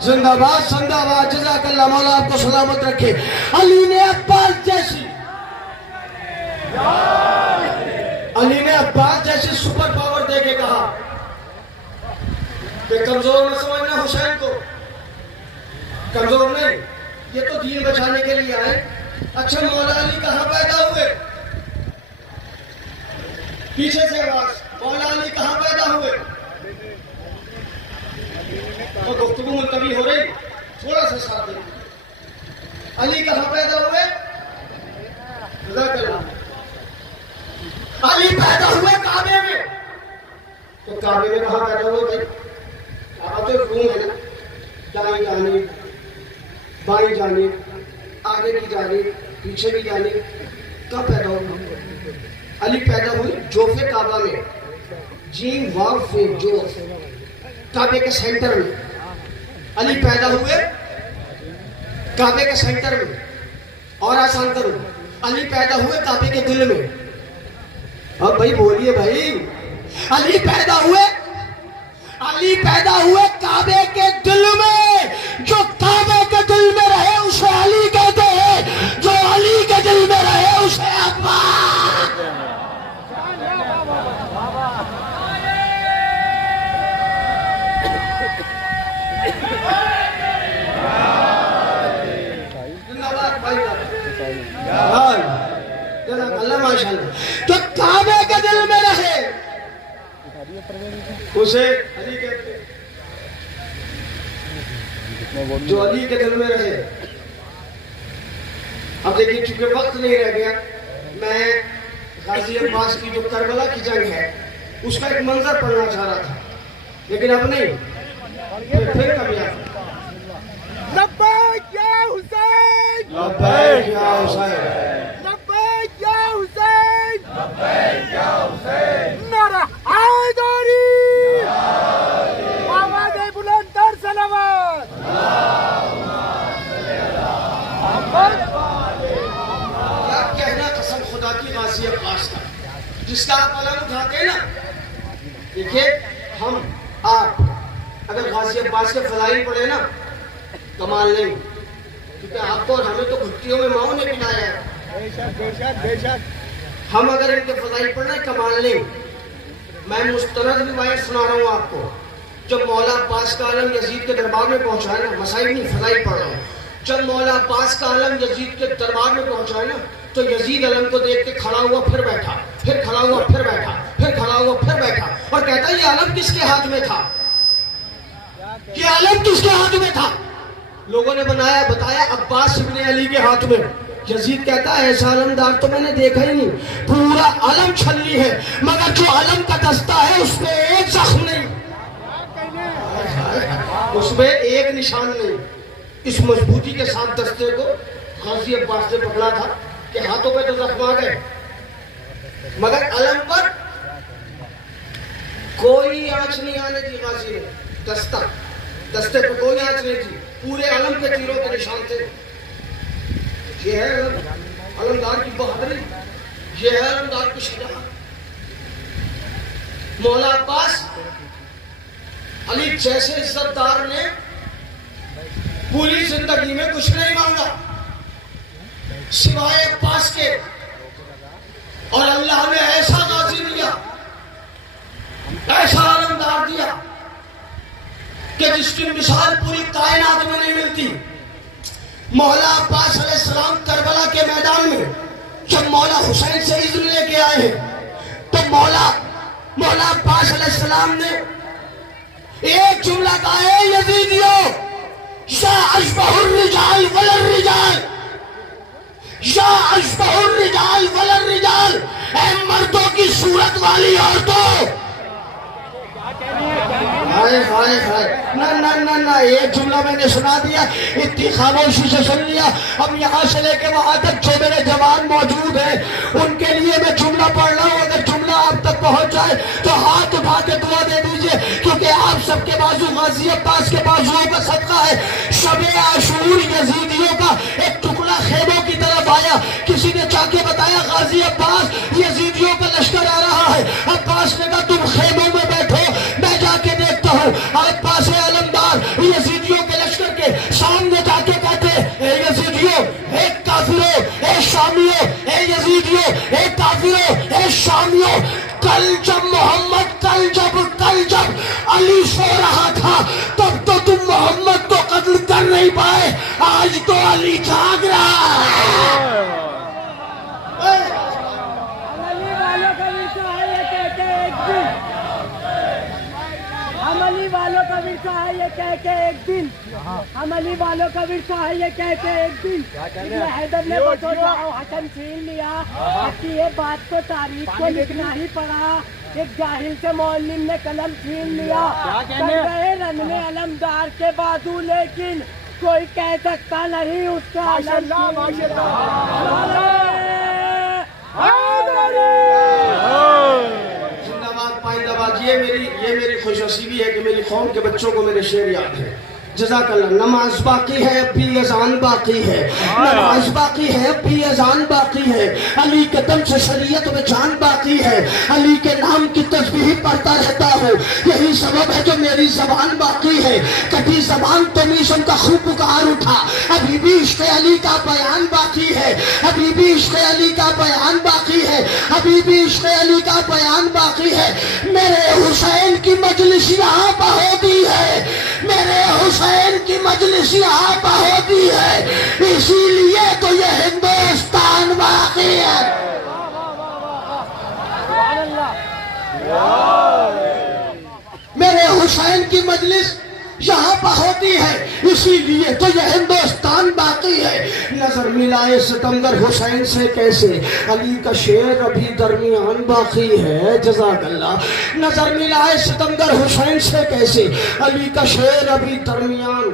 زندہ باد, زندہ باد, جزاک اللہ, مولا آپ کو سلامت رکھے. علی نے عباس جیسی سپر پاور دے کے کہا کہ کمزور نہ سمجھنا حسین کو, کمزور نہیں, یہ تو دین بچانے کے لیے آئے. اچھا مولا علی کہاں پیدا ہوئے؟ پیچھے سے آواز, مولا علی کہاں پیدا ہوئے؟ اور گفتگو ملتوی ہو رہی, تھوڑا سا ساتھ دیں. علی کہاں پیدا ہوئے؟ جزاک اللہ. علی پیدا ہوئے کعبے میں. تو کعبے میں کہاں پیدا ہوئے بھائی؟ کعبہ تو روم ہے نا, دائیں جانب, بائیں جانب, آگے کی جانب, پیچھے کی جانب. کب پیدا ہوئے علی؟ پیدا ہوئے جوف کعبہ میں, جیم واو فے جوف, کعبے کے سینٹر میں. علی پیدا ہوئے کعبے کے سینٹر میں. اور آسان کرو, علی پیدا ہوئے کعبے کے دل میں. اب بھائی بولیے بھائی, علی پیدا ہوئے کعبے کے دل میں. جو کعبے کے دل میں رہے اسے علی کہتے ہیں, جو علی کے دل میں رہے اسے عباس. اللہ ماشاءاللہ. تو کعبے کے دل میں رہے اسے علی کہتے ہیں, جو علی کے دل میں رہے. اب دیکھیں چونکہ وقت نہیں رہ گیا, میں غازی عباس کی جو کربلا کی جنگ ہے اس کا ایک منظر پڑھنا چاہ رہا تھا, لیکن اب نہیں, پھر کبھی آپ. لبیک یا حسین, لبیک یا حسین, لبیک یا حسین, لبیک یا حسین, نعرہ حیدری, آواز بلند تر صلوات. کیا کہنا قسم خدا کی غازی عباس کا, جس کا آپ علم اٹھاتے ہیں نا. دیکھیے ہم آپ اگر غازی عباس کے فضائل پڑھے نا کمال نہیں, کیونکہ آپ کو اور ہمیں تو گھٹیوں میں ماؤں نے پلایا ہے. بے شک بے شک بے شک. ہم اگر ان کے فضائل پڑھنا ہے کمال نہیں. میں مستند روایت سنا رہا ہوں آپ کو. جب مولا عباس کا عالم یزید کے دربار میں پہنچا ہے نا, مسائل نہیں فضائل پڑھ رہا ہوں. جب مولا عباس کا عالم یزید کے دربار میں پہنچا ہے نا تو یزید علم کو دیکھ کے کھڑا ہوا پھر بیٹھا, پھر کھڑا ہوا پھر بیٹھا, پھر کھڑا ہوا پھر بیٹھا, اور کہتا یہ علم کس کے ہاتھ میں تھا؟ یہ علم کس کے ہاتھ میں تھا؟ لوگوں نے بتایا عباس ابن علی کے ہاتھ میں. یزید کہتا ہے ایسا علمدار تو میں نے دیکھا ہی نہیں, پورا علم چھلی ہے مگر جو علم کا دستہ ہے اس میں ایک زخم نہیں, اس میں ایک نشان نہیں. اس مضبوطی کے ساتھ دستے کو غازی عباس نے پکڑا تھا کہ ہاتھوں پہ تو زخم آ گئے مگر علم پر کوئی آنچ نہیں آنے دی. غازی نے دستے پہ کوئی آنچ نہیں تھی, پورے علم کے تیروں کے نشان تھے. یہ ہے علمدار کی بہادری, یہ ہے علمدار کی شجاعت. مولا عباس علی جیسے عزت دار نے پوری زندگی میں کچھ نہیں مانگا سوائے عباس کے، اور اللہ نے ایسا غازی دیا، ایسا علمدار دیا کہ جس کی مثال پوری کائنات میں نہیں ملتی۔ مولا عباس علیہ السلام کربلا کے میدان میں جب مولا حسین سے اذن لے کے آئے ہیں تو مولا عباس علیہ السلام نے ایک جملہ کہا ہے، یزیدیو یا اشبہ الرجال ولا الرجال، یا اشبہ الرجال ولا الرجال، اے مردوں کی صورت والی عورتوں۔ ہائے ہائے ہائے، نہ ایک جملہ میں نے سنا دیا، اتنی خاموشی سے سن لیا۔ اب یہاں سے لے کے وہاں تک جو میرے جوان موجود ہیں ان کے لیے میں جملہ پڑھ رہا ہوں، اگر جملہ آپ تک پہنچ جائے تو ہاتھ اٹھا کے دعا دے دیجئے، کیونکہ آپ سب کے بازو غازی عباس کے بازوؤں کا صدقہ ہے۔ شب عاشور یزیدیوں کا ایک ٹکڑا خیموں کی طرف آیا، کسی نے جا کے بتایا غازی عباس یزیدیوں کا لشکر آ رہا ہے۔ عباس نے کہا تم خیموں میں بیٹھو، میں جا کے دیکھتا ہوں۔ عباس علمدار یزیدیوں کے لشکر کے سامنے جا کے کہتے، اے یزیدیوں، اے کافروں، اے شامیوں، اے یزیدیوں، اے کافروں، اے شامیوں، کل جب علی سو رہا تھا تب تو تم محمد کو قتل کر نہیں پائے، آج تو علی جاگ رہا ہے۔ عملی والوں کا ورثہ ہے یہ کہہ کے ایک دن، عملی والوں کا ورثہ ہے یہ کہہ کے ایک دن، عملی والوں کا ورثہ ہے یہ کہہ کے ایک دن۔ ابن حیدر نے بطوطہ و حسن چھین لیا، اپنی یہ بات کو تاریخ کو لکھنا ہی پڑا۔ ایک جاہل سے معلم نے قلم چھین لیا، کر گئے رن میں علمدار کے بازو، لیکن کوئی کہہ سکتا نہیں اس کا علم چھین زندہ باد پائندہ باد۔ یہ میری خوش نصیبی ہے کہ میری قوم کے بچوں کو میرے شعر یاد ہے۔ جزاک اللہ۔ نماز باقی ہے اب بھی اذان باقی ہے، نماز باقی ہے اب بھی اذان باقی ہے، علی کے دم سے شریعت میں جان باقی ہے، علی کے نام کی تسبیح پڑھتا رہتا ہوں، یہی سبب ہے جو میری زبان باقی ہے۔ کبھی زبان تو میشم کا خوب پکار اٹھا، ابھی بھی عشق علی کا بیان باقی ہے، ابھی بھی عشق علی کا بیان باقی ہے، ابھی بھی عشق علی کا بیان باقی ہے۔ میرے حسین کی مجلس یہاں پہ ہوتی ہے، میرے حسین کی مجلس یہاں پہ ہوتی ہے، اسی لیے تو یہ ہندوستان باقی ہے۔ میرے حسین کی مجلس یہاں پہ ہوتی ہے، اسی لیے تو یہ ہندوستان باقی ہے۔ نظر ملائے ستمگر حسین سے کیسے، علی کا شعر ابھی درمیان باقی ہے۔ جزاک اللہ۔ نظر ملائے ستمگر حسین سے کیسے، علی کا شعر ابھی درمیان۔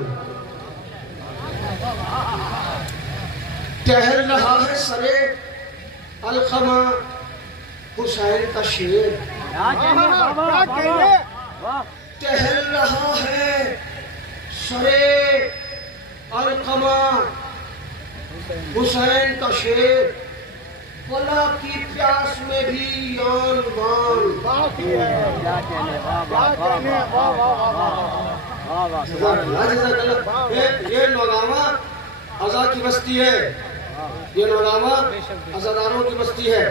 ٹہل رہا ہے سرے القمہ حسین کا شعر، ٹہل رہا ہے سرے القمہ حسین کا شعر، بلا کی پیاس میں بھی آن بان باقی ہے۔ یہ نوگاواں ازا کی بستی ہے، یہ نوگاواں ازاداروں کی بستی ہے،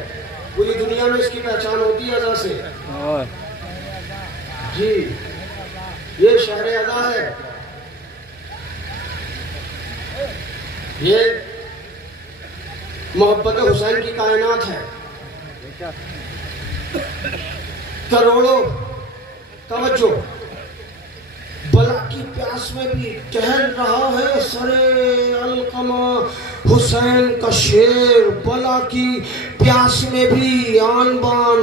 پوری دنیا میں اس کی پہچان ہوتی ہے ازا سے۔ جی یہ شہر ازا ہے، یہ محبت حسین کی کائنات ہے۔ کروڑوں توجہ، بلا کی پیاس میں بھی ٹہل رہا ہے سرے القمہ حسین کا شعر، بلا کی پیاس میں بھی آن بان،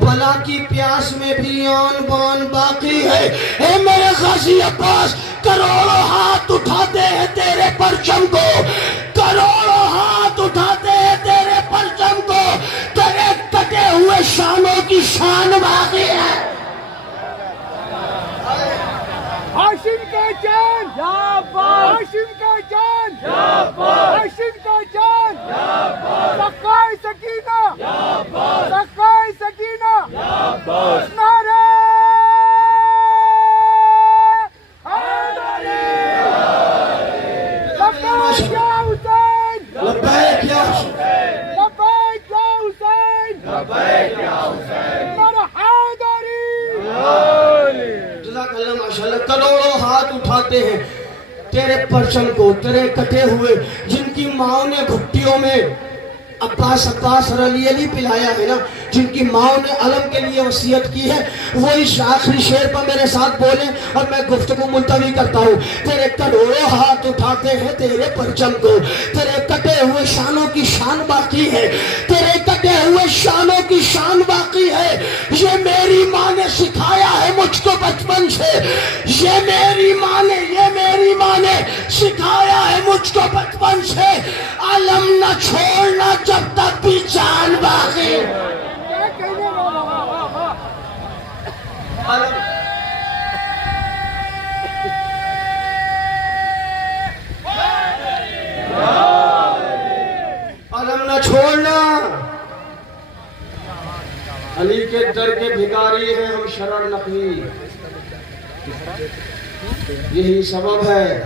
بلا کی پیاس میں بھی آن بان باقی ہے۔ اے میرے غازی عباس، کروڑوں ہاتھ اٹھاتے ہیں تیرے پرچم کو، کروڑوں ہاتھ اٹھاتے ہیں تیرے پرچم کو، تیرے کٹے ہوئے شانوں کی شان باقی ہے۔ ہاشم کا جان، ہاشم کا جان، ہاشم کا جان، سقائے سکینہ، سقائے سکینہ، نعرہ حیدری۔ کروڑوں ہاتھ اٹھاتے ہیں تیرے پرچم کو، تیرے کٹے ہوئے جن کی ماں نے گھٹیوں میں عباس اور علی پلایا ہے نا، جن کی ماں نے علم کے لیے وصیت کی ہے، وہ اس آخری شعر پر میرے ساتھ بولیں اور میں گفتگو ملتوی کرتا ہوں۔ تیرے کروڑوں ہاتھ اٹھاتے ہیں تیرے پرچم کو، تیرے کٹے ہوئے شانوں کی شان باقی ہے، تیرے کٹے ہوئے شانوں کی شان باقی ہے۔ یہ میری ماں نے سکھایا ہے مجھ کو بچپن سے، یہ میری ماں نے سکھایا ہے مجھ کو بچپن سے، علم نہ چھوڑنا جب تک بھی جان باقی۔ علم نہ چھوڑنا، علی کے در کے بھکاری ہیں ہم شرر نقوی، یہی سبب ہے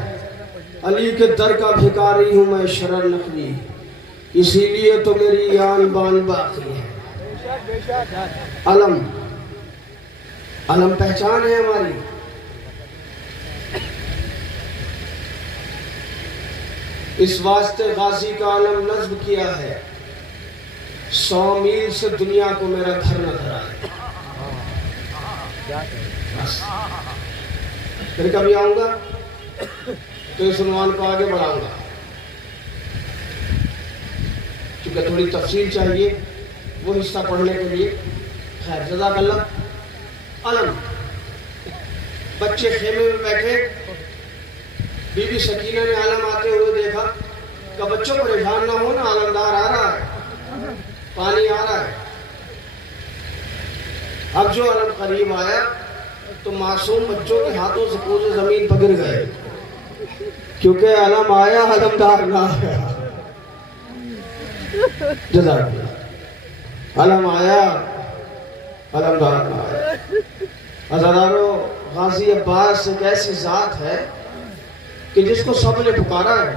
علی کے در کا بھکاری ہوں میں شرر نقوی، اسی لیے تو میری آن بان باقی ہے۔ علم پہچان ہے ہماری، اس واسطے غازی کا علم نصب کیا ہے، 100 میل سے دنیا کو میرا گھر نظر آئے۔ پھر کبھی آؤں گا تو اس عنوان کو آگے بڑھاؤں گا، کیونکہ تھوڑی تفصیل چاہیے وہ حصہ پڑھنے کے لیے۔ خیر، جزاک اللہ۔ علم، بچے خیمے میں بیٹھے، بی بی سکینہ نے علم آتے ہوئے دیکھا کہ بچوں پریشان نہ ہو نا، علمدار آ رہا ہے، پانی آ رہا ہے۔ اب جو علم قریب آیا تو معصوم بچوں کے ہاتھوں سے کوزے زمین پر گر گئے، کیونکہ علم آیا، علمدار نہ آیا۔ جزاک اللہ۔ علم آیا، علمدار نہ آیا۔ عزیزانو، غازی عباس ایک ایسی ذات ہے کہ جس کو سب نے پکارا ہے۔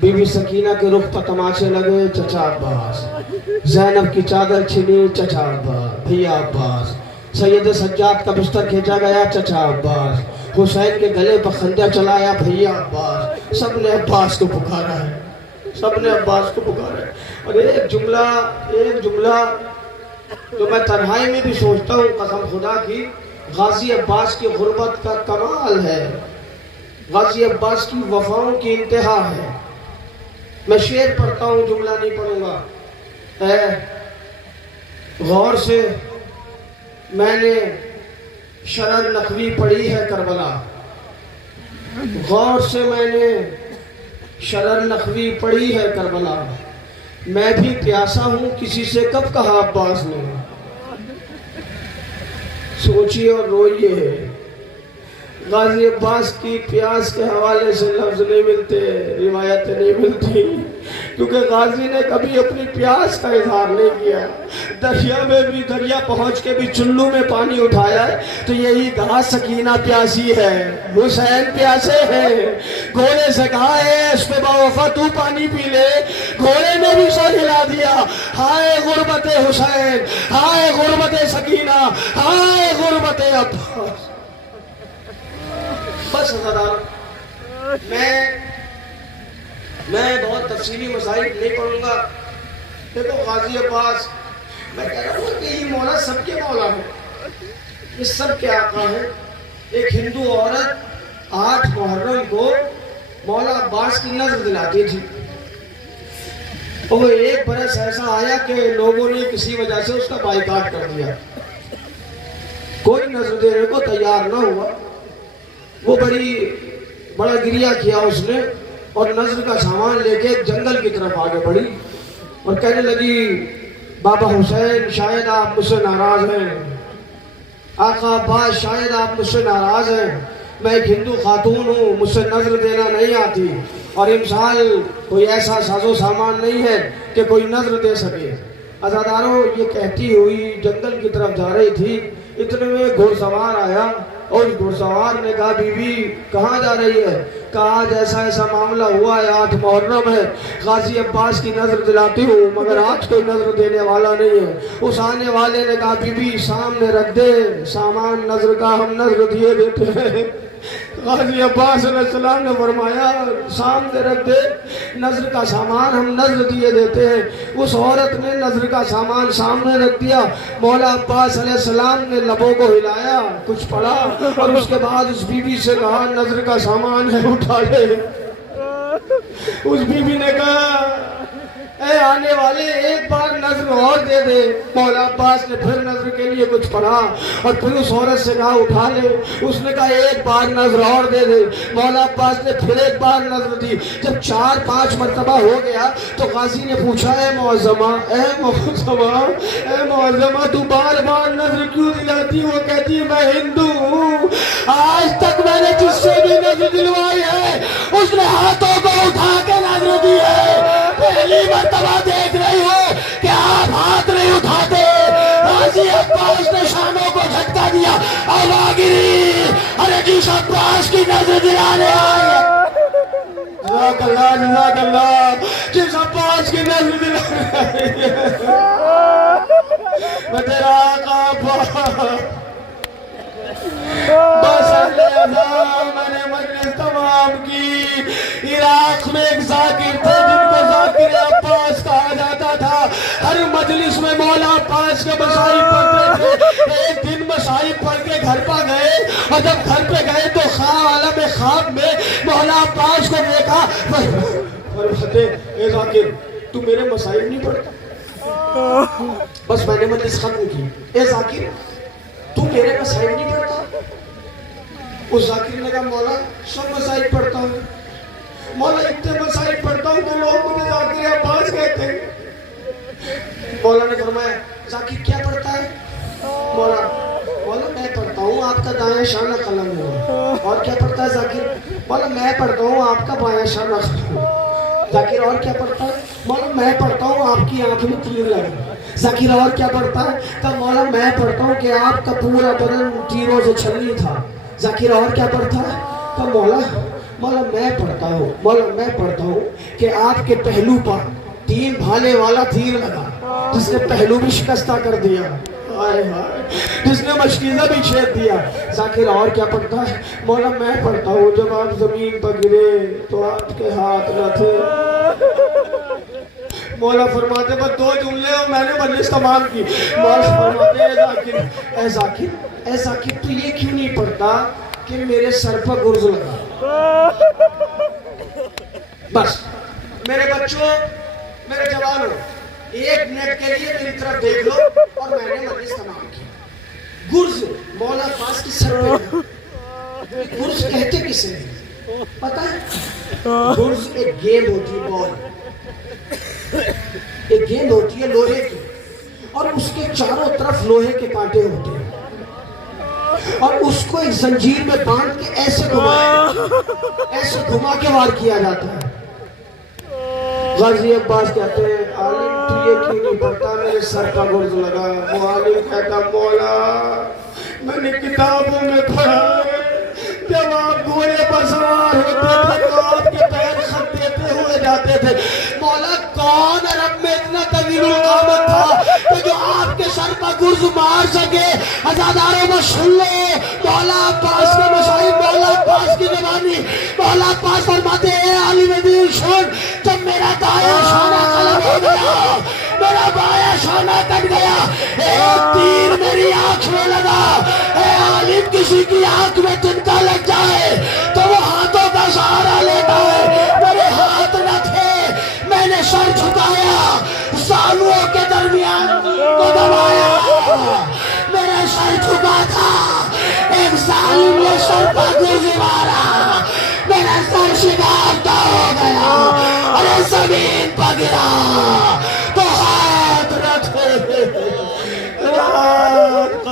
بی بی سکینہ کے رخ پر تماچے لگے، چچا عباس، زینب کی چادر چھنی، چچا عباس، بھیا عباس، سید سجاد کا بستر کھینچا گیا، چچا عباس، حسین کے گلے پر خنجر چلایا، بھیا عباس۔ سب نے عباس کو پکارا ہے، سب نے عباس کو پکارا ہے۔ اور ایک جملہ جو میں تنہائی میں بھی سوچتا ہوں قسم خدا کی، غازی عباس کی غربت کا کمال ہے، غازی عباس کی وفاؤں کی انتہا ہے۔ میں شعر پڑھتا ہوں، جملہ نہیں پڑھوں گا۔ اے غور سے میں نے شرر نقوی پڑھی ہے کربلا، غور سے میں نے شرر نقوی پڑھی ہے کربلا، میں بھی پیاسا ہوں کسی سے کب کہا عباس نے، سوچیے اور روئیے۔ غازی عباس کی پیاس کے حوالے سے لفظ نہیں ملتے، روایتیں نہیں ملتی، کیونکہ غازی نے کبھی اپنی پیاس کا اظہار نہیں کیا۔ دریا پہنچ کے بھی چلو میں پانی اٹھایا ہے تو یہی کہا سکینہ پیاسی ہے، حسین پیاسے ہیں۔ گھوڑے سے کہا ہے اس پہ باوفا تو پانی پی لے، گھوڑے نے بھی سر ہلا دیا۔ ہائے غربت حسین، ہائے غربت سکینہ، ہائے غربت عباس۔ بس حضرات، میں بہت تفصیلی مسائل نہیں پڑھوں گا۔ دیکھو غازی عباس، میں کہہ رہا ہوں کہ یہ مولا سب کے مولا ہے، یہ سب کے آقا ہیں۔ ایک ہندو عورت 8 محرم کو مولا عباس کی نظر دلاتی تھی، اور وہ ایک برس ایسا آیا کہ لوگوں نے کسی وجہ سے اس کا بائیکاٹ کر دیا، کوئی نظر دینے کو تیار نہ ہوا۔ وہ بڑا گریہ کیا اس نے، اور نظر کا سامان لے کے جنگل کی طرف آگے بڑھی اور کہنے لگی، بابا حسین شاید آپ مجھ سے ناراض ہیں، آقا عباس شاید آپ مجھ سے ناراض ہیں، میں ایک ہندو خاتون ہوں، مجھ سے نظر دینا نہیں آتی، اور امسال کوئی ایسا ساز و سامان نہیں ہے کہ کوئی نظر دے سکے۔ عزاداروں، یہ کہتی ہوئی جنگل کی طرف جا رہی تھی، اتنے میں گھوڑ سوار آیا اور اس گھڑسوار نے کہا بیوی کہاں جا رہی ہے؟ کہا آج ایسا ایسا معاملہ ہوا ہے، 8 محرم ہے، غازی عباس کی نظر دلاتی ہوں مگر آج کوئی نظر دینے والا نہیں ہے۔ اس آنے والے نے کہا بیوی سامنے رکھ دے سامان نظر کا، ہم نظر دیے دیتے ہیں۔ غازی عباس علیہ السلام نے فرمایا سامنے رکھ دے نظر کا سامان، ہم نظر دیے دیتے ہیں۔ اس عورت نے نظر کا سامان سامنے رکھ دیا۔ مولا عباس علیہ السلام نے لبوں کو ہلایا، کچھ پڑھا اور اس کے بعد اس بی بی سے کہا نظر کا سامان ہے اٹھا لے۔ اس بی بی نے کہا اے آنے والے ایک بار نظر اور دے دے۔ مولا عباس نے پھر نظر کے لیے کچھ پڑھا اور پھر اس عورت سے کہا اٹھا لے۔ اس نے کہا ایک بار نظر اور دے دے۔ مولا عباس نے پھر ایک بار نظر دی۔ جب 4-5 مرتبہ ہو گیا تو غازی نے پوچھا اے معظمہ تو بار بار نظر کیوں دلاتی؟ وہ کہتی ہے میں ہندو ہوں، آج تک میں نے جس سے بھی نظر دلوائی ہے اس نے ہاتھوں کو اٹھا کے نظر دی ہے۔ پہلی مرتبہ دیکھ رہی ہو کہ آپ ہاتھ نہیں اٹھاتے۔ غازی عباس نے شانوں کو جھٹکا دیا، آوا گری ارے جس عباس کی نظر دلانے آئے۔ جزاک اللہ جزاک اللہ، جس عباس کی نظر دلانے آئے میں تیرا آقا بس میں نے مجلس تمام کی۔ عراق میں ایک ذاکر تھے جن کو ذاکر عباس کہا جاتا تھا۔ ہر مجلس میں مولا عباس کے مسائل پڑھتے تھے۔ ایک دن مسائل پڑھ کے گھر پہ گئے اور جب گھر پہ گئے تو عالم خواب میں مولا عباس کو دیکھا۔ فرماتے اے ذاکر تو میرے مسائل نہیں پڑھتا؟ بس میں نے مجلس ختم کی۔ اے ذاکر تو میرے مسائل نہیں پڑھتا؟ اس ذاکر نے کہا مولا سب مسائل پڑھتا ہوں، مولا اتنے مسائل پڑھتا ہوں کہ لوگ مجھے ذاکر عباس کہتے ہیں۔ مولا نے فرمایا ذاکر کیا پڑھتا ہے؟ مولا میں پڑھتا ہوں آپ کا دایاں شانہ قلم ہوا۔ اور کیا پڑھتا ہے ذاکر؟ مولا میں پڑھتا ہوں آپ کا بایاں شانہ قلم ہوا۔ ذاکر اور کیا پڑھتا ہے؟ مولا میں پڑھتا ہوں آپ کی آنکھ میں تیر لگا۔ ذاکر اور کیا پڑھتا ہے؟ کہ مولا میں پڑھتا ہوں کہ آپ کا پورا بدن تیروں سے چھلنی تھا۔ ذاکر اور کیا پڑھتا ہے؟ کہ مولا میں پڑھتا ہوں کہ آپ کے پہلو پر 3 بھالے والا تیر لگا جس نے پہلو بھی شکستہ کر دیا، جس نے مشکیزہ بھی چھید دیا۔ ذاکر اور کیا پڑھتا ہے؟ مولا میں پڑھتا ہوں جب آپ زمین پر گرے تو آپ کے ہاتھ نہ تھے۔ مولا فرماتے بس 2 جملے اور میں نے مجلس تمام کی۔ مولا فرماتے اے ذاکر تو یہ کیوں نہیں پڑھتا کہ میرے سر پر گرز لگا؟ بس میرے بچوں میرے جوانوں 1 منٹ کے لیے میری طرف دیکھ لو اور میں نے مجلس تمام کی۔ گرز مولا عباس کی سر پہ، گرز کہتے کسے پتہ ہے؟ گرز ایک گیند ہوتی ہے، بال ایک گیند ہوتی ہے لوہے کی اور اس کے چاروں طرف لوہے کے کانٹے ہوتے ہیں اور اس کو ایک زنجیر میں باندھ کے ایسے گھما کے وار کیا جاتا ہے۔ غازی عباس کہتے ہیں عالم تو یہ کیوں نہیں پڑھتا میرے سر کا گرز لگا؟ وہ عالم کہتا مولا میں نے کتابوں میں پڑھا جب آپ گھوڑے پر سوار ہوتے تھے تو آپ کے پیر خط دیتے ہوئے جاتے تھے۔ مولا کون عرب میں اتنا طویل القامت تھا کہ جو آپ کے سر پر گرز مار سکے؟ عزاداروں میں سن لو مولا عباس کے مسائل، مولا عباس کی زبانی۔ مولا عباس فرماتے ہیں عالم دین سن، جب میرا دایاں شانہ قلم ہو گیا میرا بایاں شانہ کٹ گیا، ایک تیر میری آنکھ میں لگا۔ اے عالم کسی کی آنکھ میں تنکا لگ جائے تو وہ ہاتھوں کا سہارا لیتا ہے، میرے ہاتھ نہ تھے، میں نے سر جھکایا، سالوں کے درمیان کو دبایا، میرا سر جھکا تھا، ایک ظالم نے سر پر گرز مارا، میرا سر شکافتہ ہو گیا اور زمین پر گرا تو ہاتھ نہ تھے۔ رات